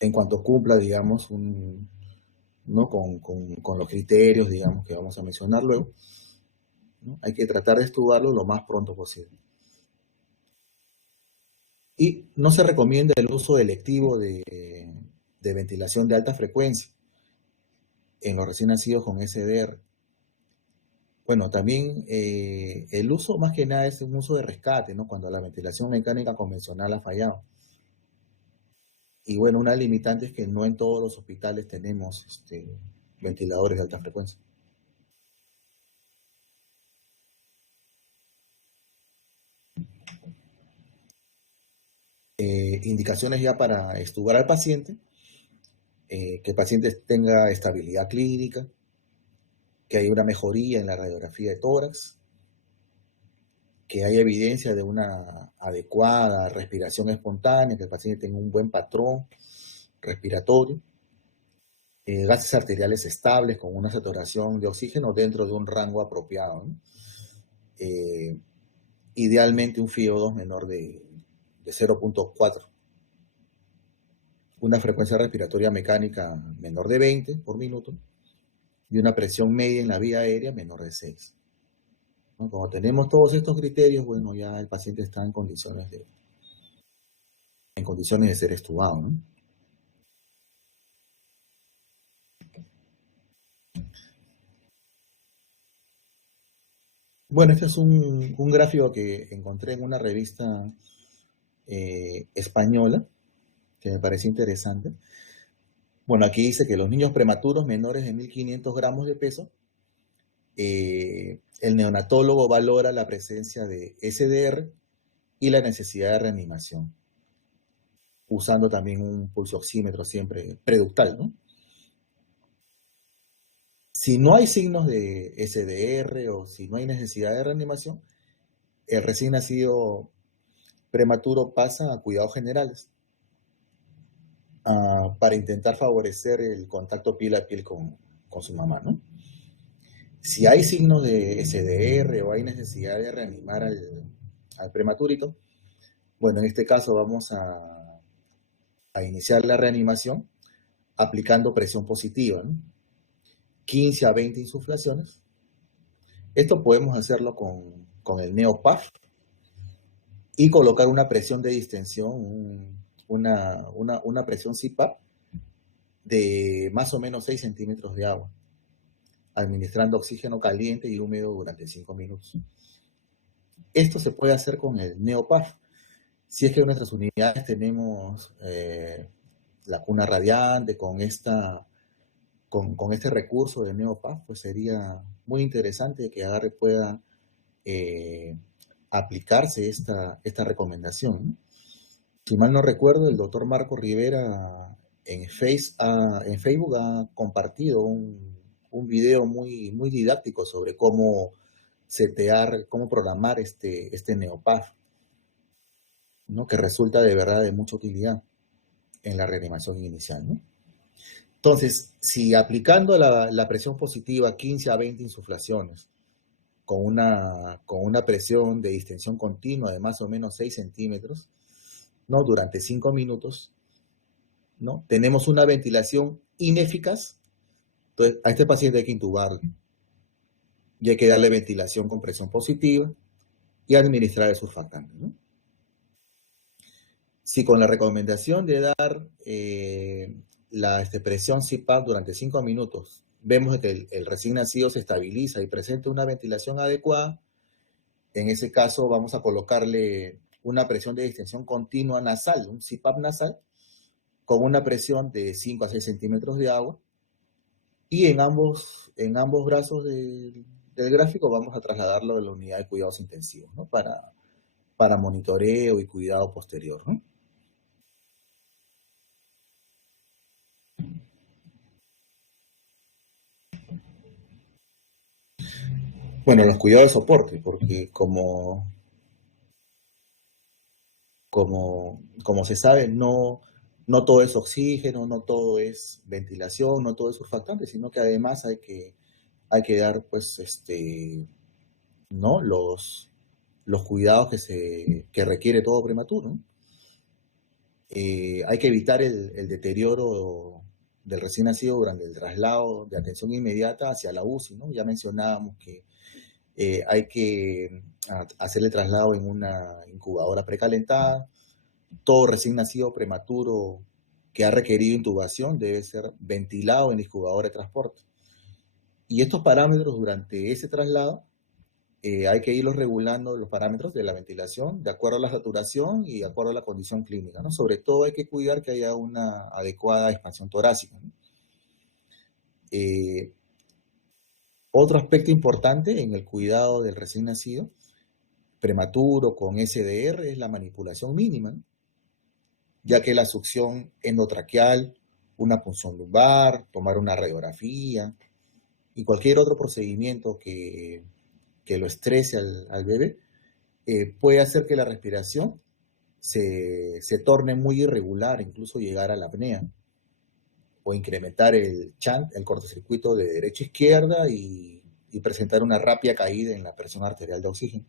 en cuanto cumpla, digamos, ¿no?, con los criterios, digamos, que vamos a mencionar luego, ¿no? Hay que tratar de extubarlo lo más pronto posible. Y no se recomienda el uso electivo de ventilación de alta frecuencia en los recién nacidos con SDR. Bueno, también el uso más que nada es un uso de rescate, ¿no?, cuando la ventilación mecánica convencional ha fallado. Y bueno, una limitante es que no en todos los hospitales tenemos ventiladores de alta frecuencia. Indicaciones ya para extubar al paciente, que el paciente tenga estabilidad clínica, que haya una mejoría en la radiografía de tórax, que haya evidencia de una adecuada respiración espontánea, que el paciente tenga un buen patrón respiratorio, gases arteriales estables con una saturación de oxígeno dentro de un rango apropiado, ¿no? Idealmente un FiO2 menor de 0,4, una frecuencia respiratoria mecánica menor de 20 por minuto y una presión media en la vía aérea menor de 6. ¿No? Cuando tenemos todos estos criterios, bueno, ya el paciente está en condiciones de ser extubado, ¿no? Bueno, este es un gráfico que encontré en una revista española que me parece interesante. Bueno, aquí dice que los niños prematuros menores de 1.500 gramos de peso, el neonatólogo valora la presencia de SDR y la necesidad de reanimación, usando también un pulso oxímetro siempre preductal, ¿no? Si no hay signos de SDR o si no hay necesidad de reanimación, el recién nacido prematuro pasa a cuidados generales para intentar favorecer el contacto piel a piel con su mamá, ¿no? Si hay signos de SDR o hay necesidad de reanimar al prematurito, bueno, en este caso vamos a iniciar la reanimación aplicando presión positiva, ¿no? 15 a 20 insuflaciones. Esto podemos hacerlo con el NeoPAF y colocar una presión de distensión, una presión CPAP de más o menos 6 centímetros de agua, administrando oxígeno caliente y húmedo durante 5 minutos. Esto se puede hacer con el NeoPAF. Si es que en nuestras unidades tenemos la cuna radiante con este recurso de NeoPAF, pues sería muy interesante que Agarre pueda aplicarse esta recomendación, ¿no? Si mal no recuerdo, el doctor Marco Rivera en Facebook ha compartido un video muy didáctico sobre cómo setear, cómo programar este Neopaf, ¿no? Que resulta de verdad de mucha utilidad en la reanimación inicial, ¿no? Entonces, si aplicando la presión positiva 15 a 20 insuflaciones con una presión de distensión continua de más o menos 6 centímetros, ¿no? Durante 5 minutos, ¿no? Tenemos una ventilación ineficaz. Entonces, a este paciente hay que intubarlo y hay que darle ventilación con presión positiva y administrar el surfactante, ¿no? Si con la recomendación de dar la presión CPAP durante 5 minutos vemos que el recién nacido se estabiliza y presenta una ventilación adecuada, en ese caso vamos a colocarle una presión de distensión continua nasal, un CPAP nasal, con una presión de 5 a 6 centímetros de agua, y en ambos brazos del gráfico vamos a trasladarlo de la unidad de cuidados intensivos, ¿no? Para monitoreo y cuidado posterior, ¿no? Bueno, los cuidados de soporte, porque como se sabe, no todo es oxígeno, no todo es ventilación, no todo es surfactante, sino que además hay que dar, pues, ¿no? Los cuidados que requiere todo prematuro, ¿no? Hay que evitar el deterioro del recién nacido durante el traslado de atención inmediata hacia la UCI, ¿no? Ya mencionábamos que hay que hacer el traslado en una incubadora precalentada. Todo recién nacido prematuro que ha requerido intubación debe ser ventilado en la incubadora de transporte. Y estos parámetros durante ese traslado hay que irlos regulando, los parámetros de la ventilación, de acuerdo a la saturación y de acuerdo a la condición clínica, ¿no? Sobre todo hay que cuidar que haya una adecuada expansión torácica, ¿no? Otro aspecto importante en el cuidado del recién nacido prematuro con SDR es la manipulación mínima, ¿no? Ya que la succión endotraqueal, una punción lumbar, tomar una radiografía y cualquier otro procedimiento que lo estrese al bebé, puede hacer que la respiración se torne muy irregular, incluso llegar a la apnea, o incrementar el chant, el cortocircuito de derecha a izquierda y presentar una rápida caída en la presión arterial de oxígeno.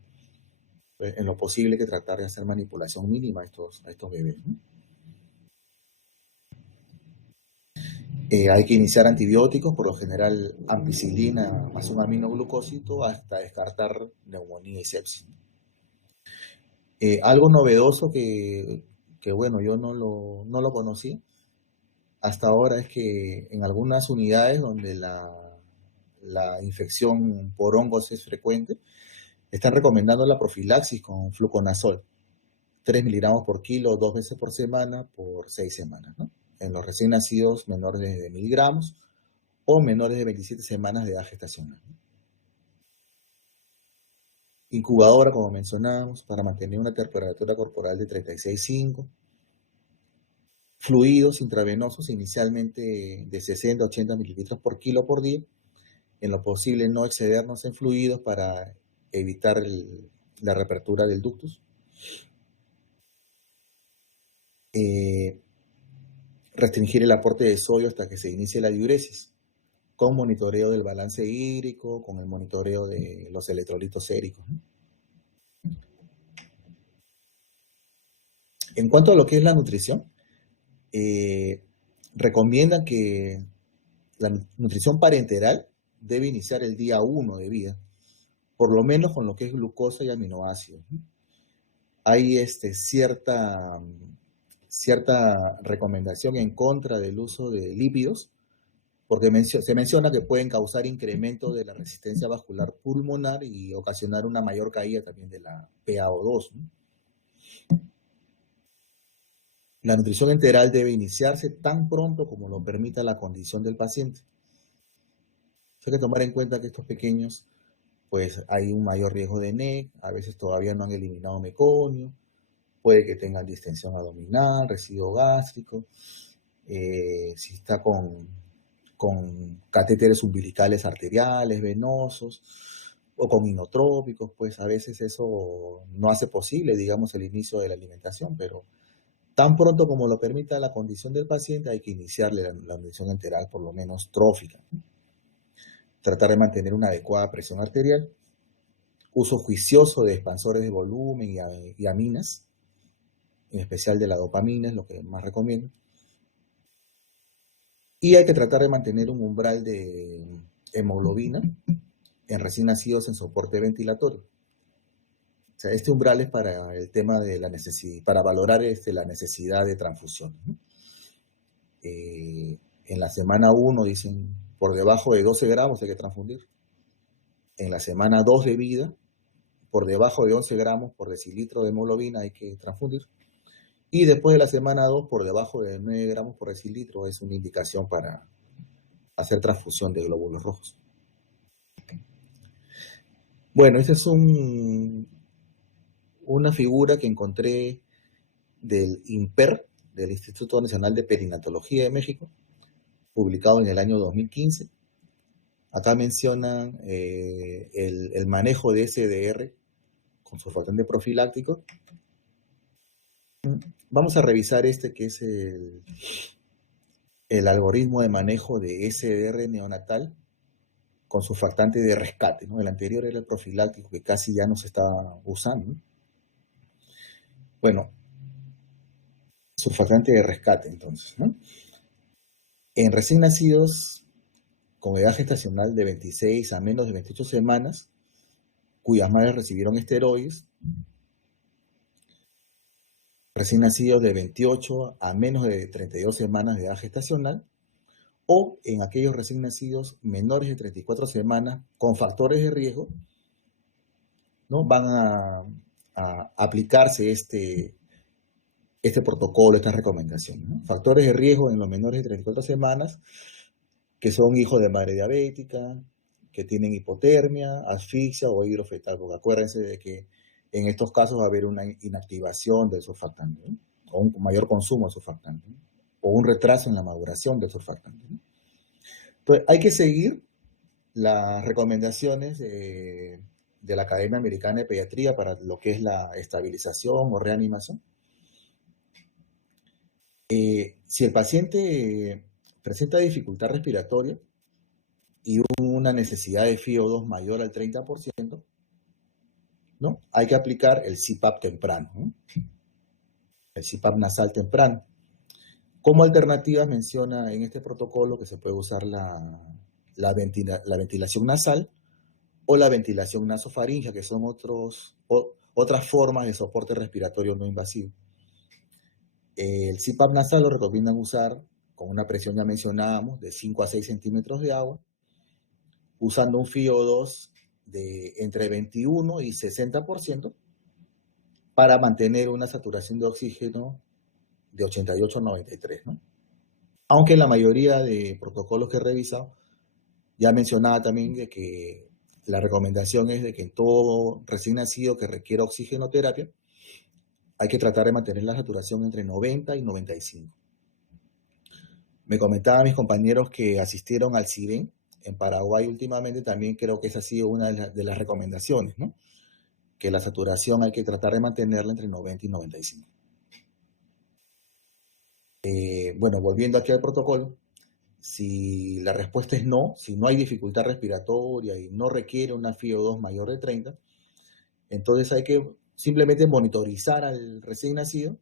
En lo posible que tratar de hacer manipulación mínima a estos bebés, ¿no? Hay que iniciar antibióticos, por lo general ampicilina más un aminoglucósido hasta descartar neumonía y sepsis. Algo novedoso que bueno, yo no lo conocí hasta ahora es que en algunas unidades donde la infección por hongos es frecuente, están recomendando la profilaxis con fluconazol, 3 miligramos por kilo, 2 veces por semana, por 6 semanas, ¿no? En los recién nacidos menores de miligramos o menores de 27 semanas de edad gestacional. Incubadora, como mencionábamos, para mantener una temperatura corporal de 36,5. Fluidos intravenosos, inicialmente de 60 a 80 mililitros por kilo por día. En lo posible no excedernos en fluidos para evitar la reapertura del ductus. Restringir el aporte de sodio hasta que se inicie la diuresis, con monitoreo del balance hídrico, con el monitoreo de los electrolitos séricos, ¿no? En cuanto a lo que es la nutrición, recomiendan que la nutrición parenteral debe iniciar el día 1 de vida, por lo menos con lo que es glucosa y aminoácidos, ¿no? Hay cierta recomendación en contra del uso de lípidos, porque se menciona que pueden causar incremento de la resistencia vascular pulmonar y ocasionar una mayor caída también de la PaO2, ¿no? La nutrición enteral debe iniciarse tan pronto como lo permita la condición del paciente. Hay que tomar en cuenta que estos pequeños pues hay un mayor riesgo de NEC, a veces todavía no han eliminado meconio, puede que tengan distensión abdominal, residuo gástrico, si está con catéteres umbilicales arteriales, venosos, o con inotrópicos, pues a veces eso no hace posible, digamos, el inicio de la alimentación, pero tan pronto como lo permita la condición del paciente, hay que iniciarle la nutrición enteral, por lo menos trófica. Tratar de mantener una adecuada presión arterial, uso juicioso de expansores de volumen y aminas, en especial de la dopamina, es lo que más recomiendo. Y hay que tratar de mantener un umbral de hemoglobina en recién nacidos en soporte ventilatorio. O sea, este umbral es para el tema de la necesidad, para valorar la necesidad de transfusión. En la semana 1 dicen, por debajo de 12 gramos hay que transfundir. En la semana 2 de vida, por debajo de 11 gramos por decilitro de hemoglobina hay que transfundir. Y después de la semana 2, por debajo de 9 gramos por decilitro es una indicación para hacer transfusión de glóbulos rojos. Bueno, esta es una figura que encontré del INPER, del Instituto Nacional de Perinatología de México, publicado en el año 2015. Acá mencionan el manejo de SDR con surfactante profiláctico. Vamos a revisar que es el algoritmo de manejo de SDR neonatal con surfactante de rescate, ¿no? El anterior era el profiláctico que casi ya no se estaba usando, ¿no? Bueno, surfactante de rescate, entonces, ¿no? En recién nacidos con edad gestacional de 26 a menos de 28 semanas, cuyas madres recibieron esteroides, recién nacidos de 28 a menos de 32 semanas de edad gestacional, o en aquellos recién nacidos menores de 34 semanas con factores de riesgo, ¿no? Van a aplicarse este protocolo, esta recomendación, ¿no? Factores de riesgo en los menores de 34 semanas, que son hijos de madre diabética, que tienen hipotermia, asfixia o hidrofetal, porque acuérdense de que en estos casos va a haber una inactivación del surfactante, ¿no? O un mayor consumo de surfactante, ¿no? O un retraso en la maduración del surfactante, ¿no? Entonces, hay que seguir las recomendaciones de la Academia Americana de Pediatría para lo que es la estabilización o reanimación. Si el paciente presenta dificultad respiratoria y una necesidad de FiO2 mayor al 30%, ¿no? Hay que aplicar el CPAP temprano, ¿no? El CPAP nasal temprano. Como alternativas menciona en este protocolo que se puede usar la ventilación nasal o la ventilación nasofaringea, que son otras formas de soporte respiratorio no invasivo. El CPAP nasal lo recomiendan usar con una presión, ya mencionábamos, de 5 a 6 centímetros de agua, usando un FiO2 de entre 21 y 60% para mantener una saturación de oxígeno de 88 a 93, ¿no? Aunque la mayoría de protocolos que he revisado, ya mencionaba también de que la recomendación es de que en todo recién nacido que requiera oxigenoterapia, hay que tratar de mantener la saturación entre 90 y 95. Me comentaban mis compañeros que asistieron al CIBEN en Paraguay últimamente, también creo que esa ha sido una de las recomendaciones, ¿no? Que la saturación hay que tratar de mantenerla entre 90 y 95. Bueno, volviendo aquí al protocolo, si la respuesta es no, si no hay dificultad respiratoria y no requiere una FiO2 mayor de 30, entonces hay que simplemente monitorizar al recién nacido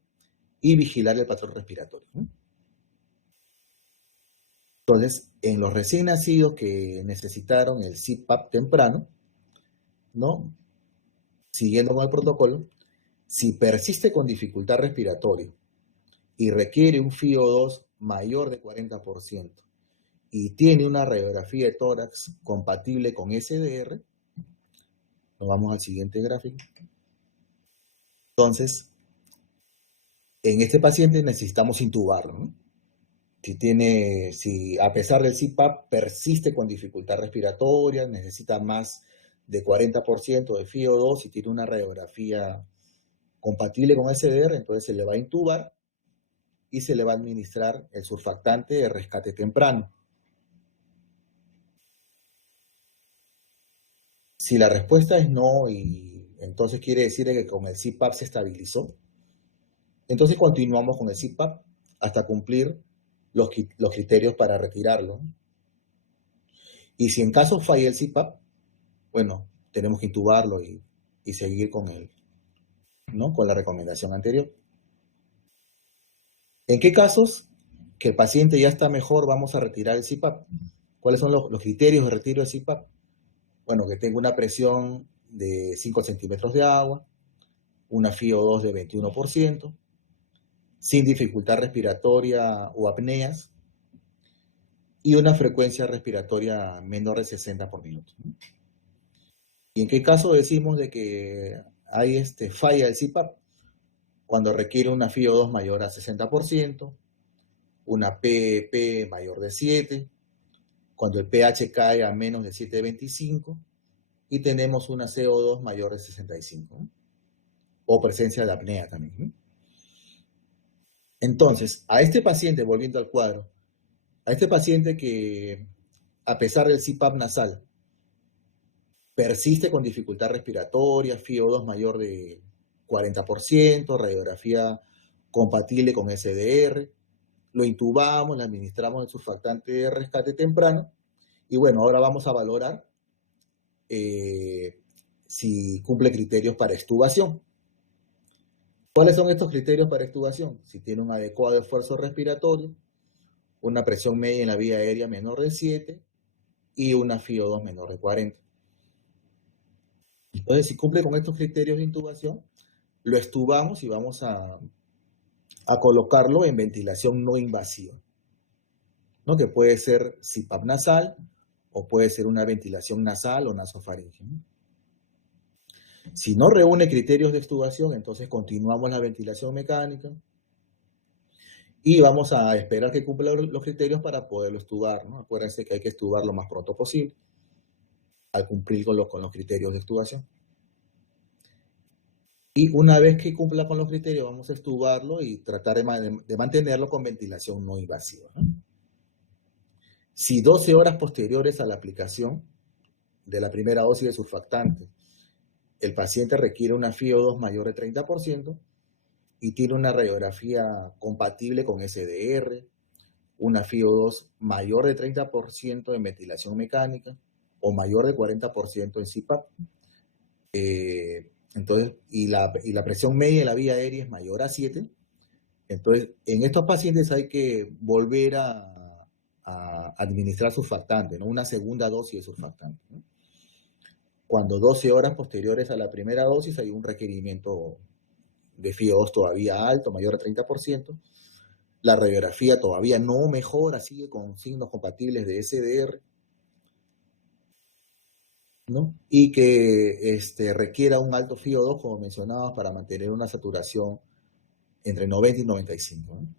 y vigilar el patrón respiratorio, ¿no? Entonces, en los recién nacidos que necesitaron el CPAP temprano, ¿no? Siguiendo con el protocolo, si persiste con dificultad respiratoria y requiere un FiO2 mayor de 40% y tiene una radiografía de tórax compatible con SDR, nos vamos al siguiente gráfico. Entonces, en este paciente necesitamos intubarlo, ¿no? Si a pesar del CPAP persiste con dificultad respiratoria, necesita más de 40% de FiO2 y tiene una radiografía compatible con SDR, entonces se le va a intubar y se le va a administrar el surfactante de rescate temprano. Si la respuesta es no, y entonces quiere decir que con el CPAP se estabilizó, entonces continuamos con el CPAP hasta cumplir los criterios para retirarlo. Y si en caso falla el CPAP, bueno, tenemos que intubarlo y seguir con él, ¿no? Con la recomendación anterior. ¿En qué casos que el paciente ya está mejor vamos a retirar el CPAP? ¿Cuáles son los criterios de retiro del CPAP? Bueno, que tenga una presión de 5 centímetros de agua, una FiO2 de 21%, sin dificultad respiratoria o apneas, y una frecuencia respiratoria menor de 60 por minuto. ¿Y en qué caso decimos de que hay falla del CPAP? Cuando requiere una FiO2 mayor a 60%, una PEP mayor de 7, cuando el pH cae a menos de 7,25 y tenemos una CO2 mayor de 65, ¿no? O presencia de apnea también, ¿no? Entonces, a este paciente, volviendo al cuadro, a este paciente que a pesar del CPAP nasal persiste con dificultad respiratoria, FiO2 mayor de 40%, radiografía compatible con SDR, lo intubamos, le administramos el surfactante de rescate temprano y bueno, ahora vamos a valorar si cumple criterios para extubación. ¿Cuáles son estos criterios para extubación? Si tiene un adecuado esfuerzo respiratorio, una presión media en la vía aérea menor de 7 y una FiO2 menor de 40. Entonces, si cumple con estos criterios de intubación, lo extubamos y vamos a colocarlo en ventilación no invasiva, ¿no? Que puede ser CPAP nasal o puede ser una ventilación nasal o nasofaringea, ¿no? Si no reúne criterios de extubación, entonces continuamos la ventilación mecánica y vamos a esperar que cumpla los criterios para poderlo extubar, ¿no? Acuérdense que hay que extubar lo más pronto posible al cumplir con los criterios de extubación. Y una vez que cumpla con los criterios, vamos a extubarlo y tratar de mantenerlo con ventilación no invasiva, ¿no? Si 12 horas posteriores a la aplicación de la primera dosis de surfactante, el paciente requiere una FiO2 mayor de 30% y tiene una radiografía compatible con SDR, una FiO2 mayor de 30% en ventilación mecánica o mayor de 40% en CPAP, entonces, y la presión media en la vía aérea es mayor a 7, entonces en estos pacientes hay que volver a administrar surfactante, ¿no? Una segunda dosis de surfactante, ¿no? Cuando 12 horas posteriores a la primera dosis hay un requerimiento de FiO2 todavía alto, mayor a 30%, la radiografía todavía no mejora, sigue con signos compatibles de SDR, ¿no? Y que requiera un alto FiO2, como mencionaba, para mantener una saturación entre 90 y 95, ¿no?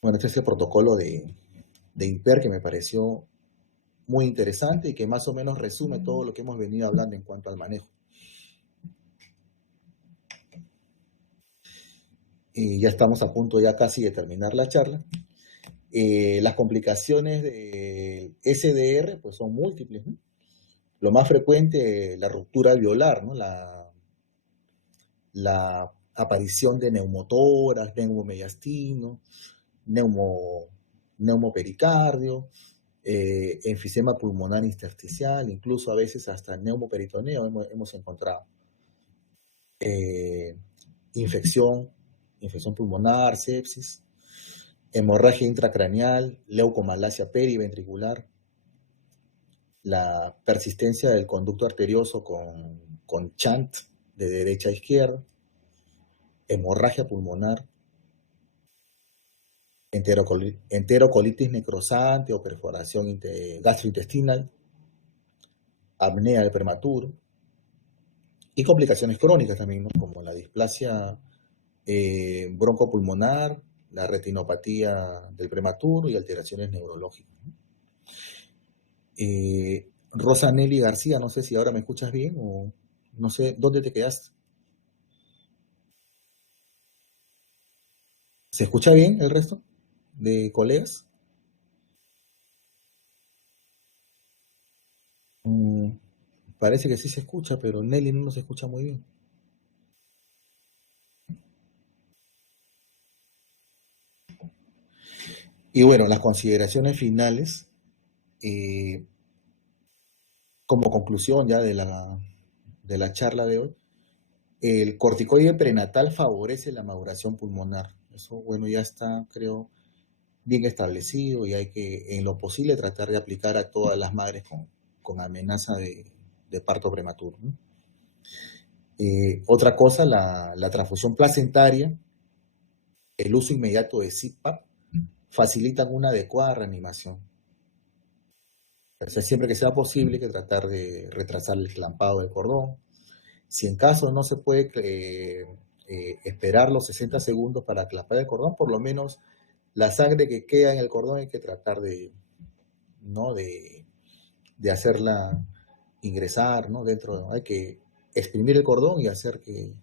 Bueno, este es el protocolo de IMPER que me pareció muy interesante y que más o menos resume todo lo que hemos venido hablando en cuanto al manejo. Y ya estamos a punto ya casi de terminar la charla. Las complicaciones de SDR pues son múltiples, ¿no? Lo más frecuente, la ruptura alveolar, ¿no? La aparición de neumotoras, neumomediastino, neumopericardio, enfisema pulmonar intersticial, incluso a veces hasta neumoperitoneo hemos encontrado. Infección pulmonar, sepsis, hemorragia intracraneal, leucomalacia periventricular, la persistencia del conducto arterioso con shunt de derecha a izquierda, hemorragia pulmonar, enterocolitis necrosante o perforación gastrointestinal, apnea del prematuro y complicaciones crónicas también, ¿no? Como la displasia broncopulmonar, la retinopatía del prematuro y alteraciones neurológicas, ¿no? Rosa Nelly García, no sé si ahora me escuchas bien o no sé dónde te quedaste. ¿Se escucha bien el resto de colegas? Mm, parece que sí se escucha, pero Nelly no se escucha muy bien. Y bueno, las consideraciones finales, eh, como conclusión ya de la charla de hoy, el corticoide prenatal favorece la maduración pulmonar. Eso, bueno, ya está, creo, bien establecido y hay que, en lo posible, tratar de aplicar a todas las madres con amenaza de parto prematuro, ¿no? Otra cosa, la transfusión placentaria, el uso inmediato de CPAP, facilitan una adecuada reanimación. O sea, siempre que sea posible, hay que tratar de retrasar el clampado del cordón. Si en caso no se puede esperar los 60 segundos para clampar el cordón, por lo menos la sangre que queda en el cordón hay que tratar ¿no? de hacerla ingresar, ¿no? Dentro, hay que exprimir el cordón y hacer que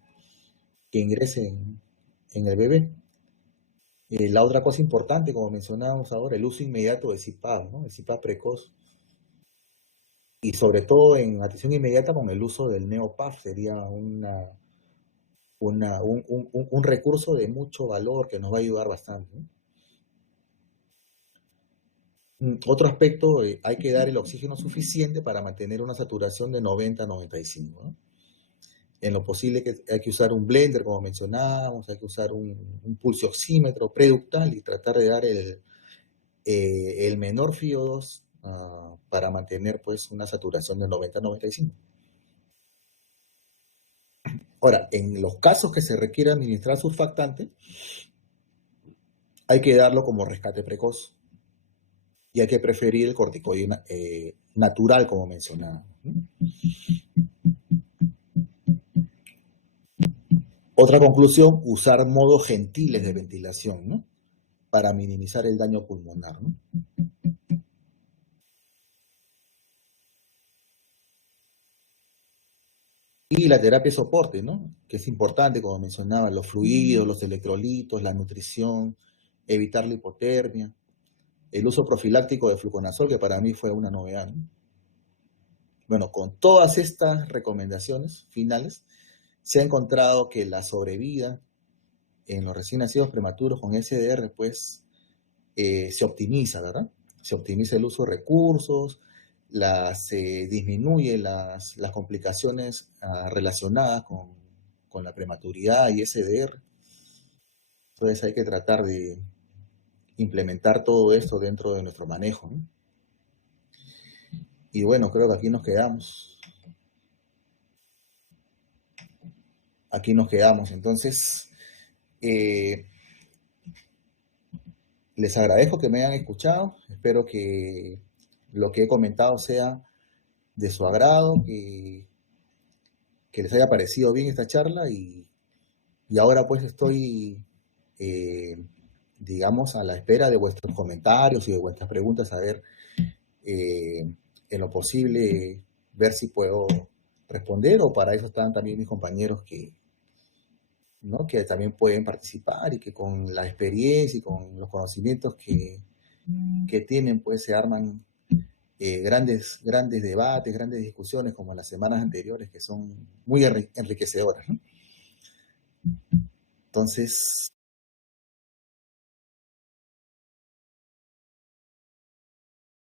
ingrese en el bebé. La otra cosa importante, como mencionábamos ahora, el uso inmediato de CPAP, ¿no? El CPAP precoz. Y sobre todo en atención inmediata con el uso del NeoPAF sería un recurso de mucho valor que nos va a ayudar bastante, ¿no? Otro aspecto, hay que dar el oxígeno suficiente para mantener una saturación de 90-95, ¿no? En lo posible que hay que usar un blender, como mencionábamos, hay que usar un pulso oxímetro preductal y tratar de dar el menor FIO2 para mantener pues una saturación de 90-95. Ahora, en los casos que se requiere administrar surfactante, hay que darlo como rescate precoz y hay que preferir el corticoide natural, como mencionaba. Otra conclusión, usar modos gentiles de ventilación, ¿no? Para minimizar el daño pulmonar, ¿no? Y la terapia de soporte, ¿no? Que es importante, como mencionaba, los fluidos, los electrolitos, la nutrición, evitar la hipotermia, el uso profiláctico de fluconazol, que para mí fue una novedad, ¿no? Bueno, con todas estas recomendaciones finales, se ha encontrado que la sobrevida en los recién nacidos prematuros con SDR, pues, se optimiza, ¿verdad? Se optimiza el uso de recursos, se disminuye las complicaciones relacionadas con la prematuridad y SDR. Entonces hay que tratar de implementar todo esto dentro de nuestro manejo, ¿no? Y bueno, creo que aquí nos quedamos. Aquí nos quedamos. Entonces, eh, les agradezco que me hayan escuchado. Espero que lo que he comentado sea de su agrado, que les haya parecido bien esta charla y ahora pues estoy, eh, digamos, a la espera de vuestros comentarios y de vuestras preguntas, a ver, en lo posible, ver si puedo responder o para eso están también mis compañeros ¿no? Que también pueden participar y que con la experiencia y con los conocimientos que tienen, pues se arman grandes debates, grandes discusiones como las semanas anteriores que son muy enriquecedoras, ¿no? Entonces,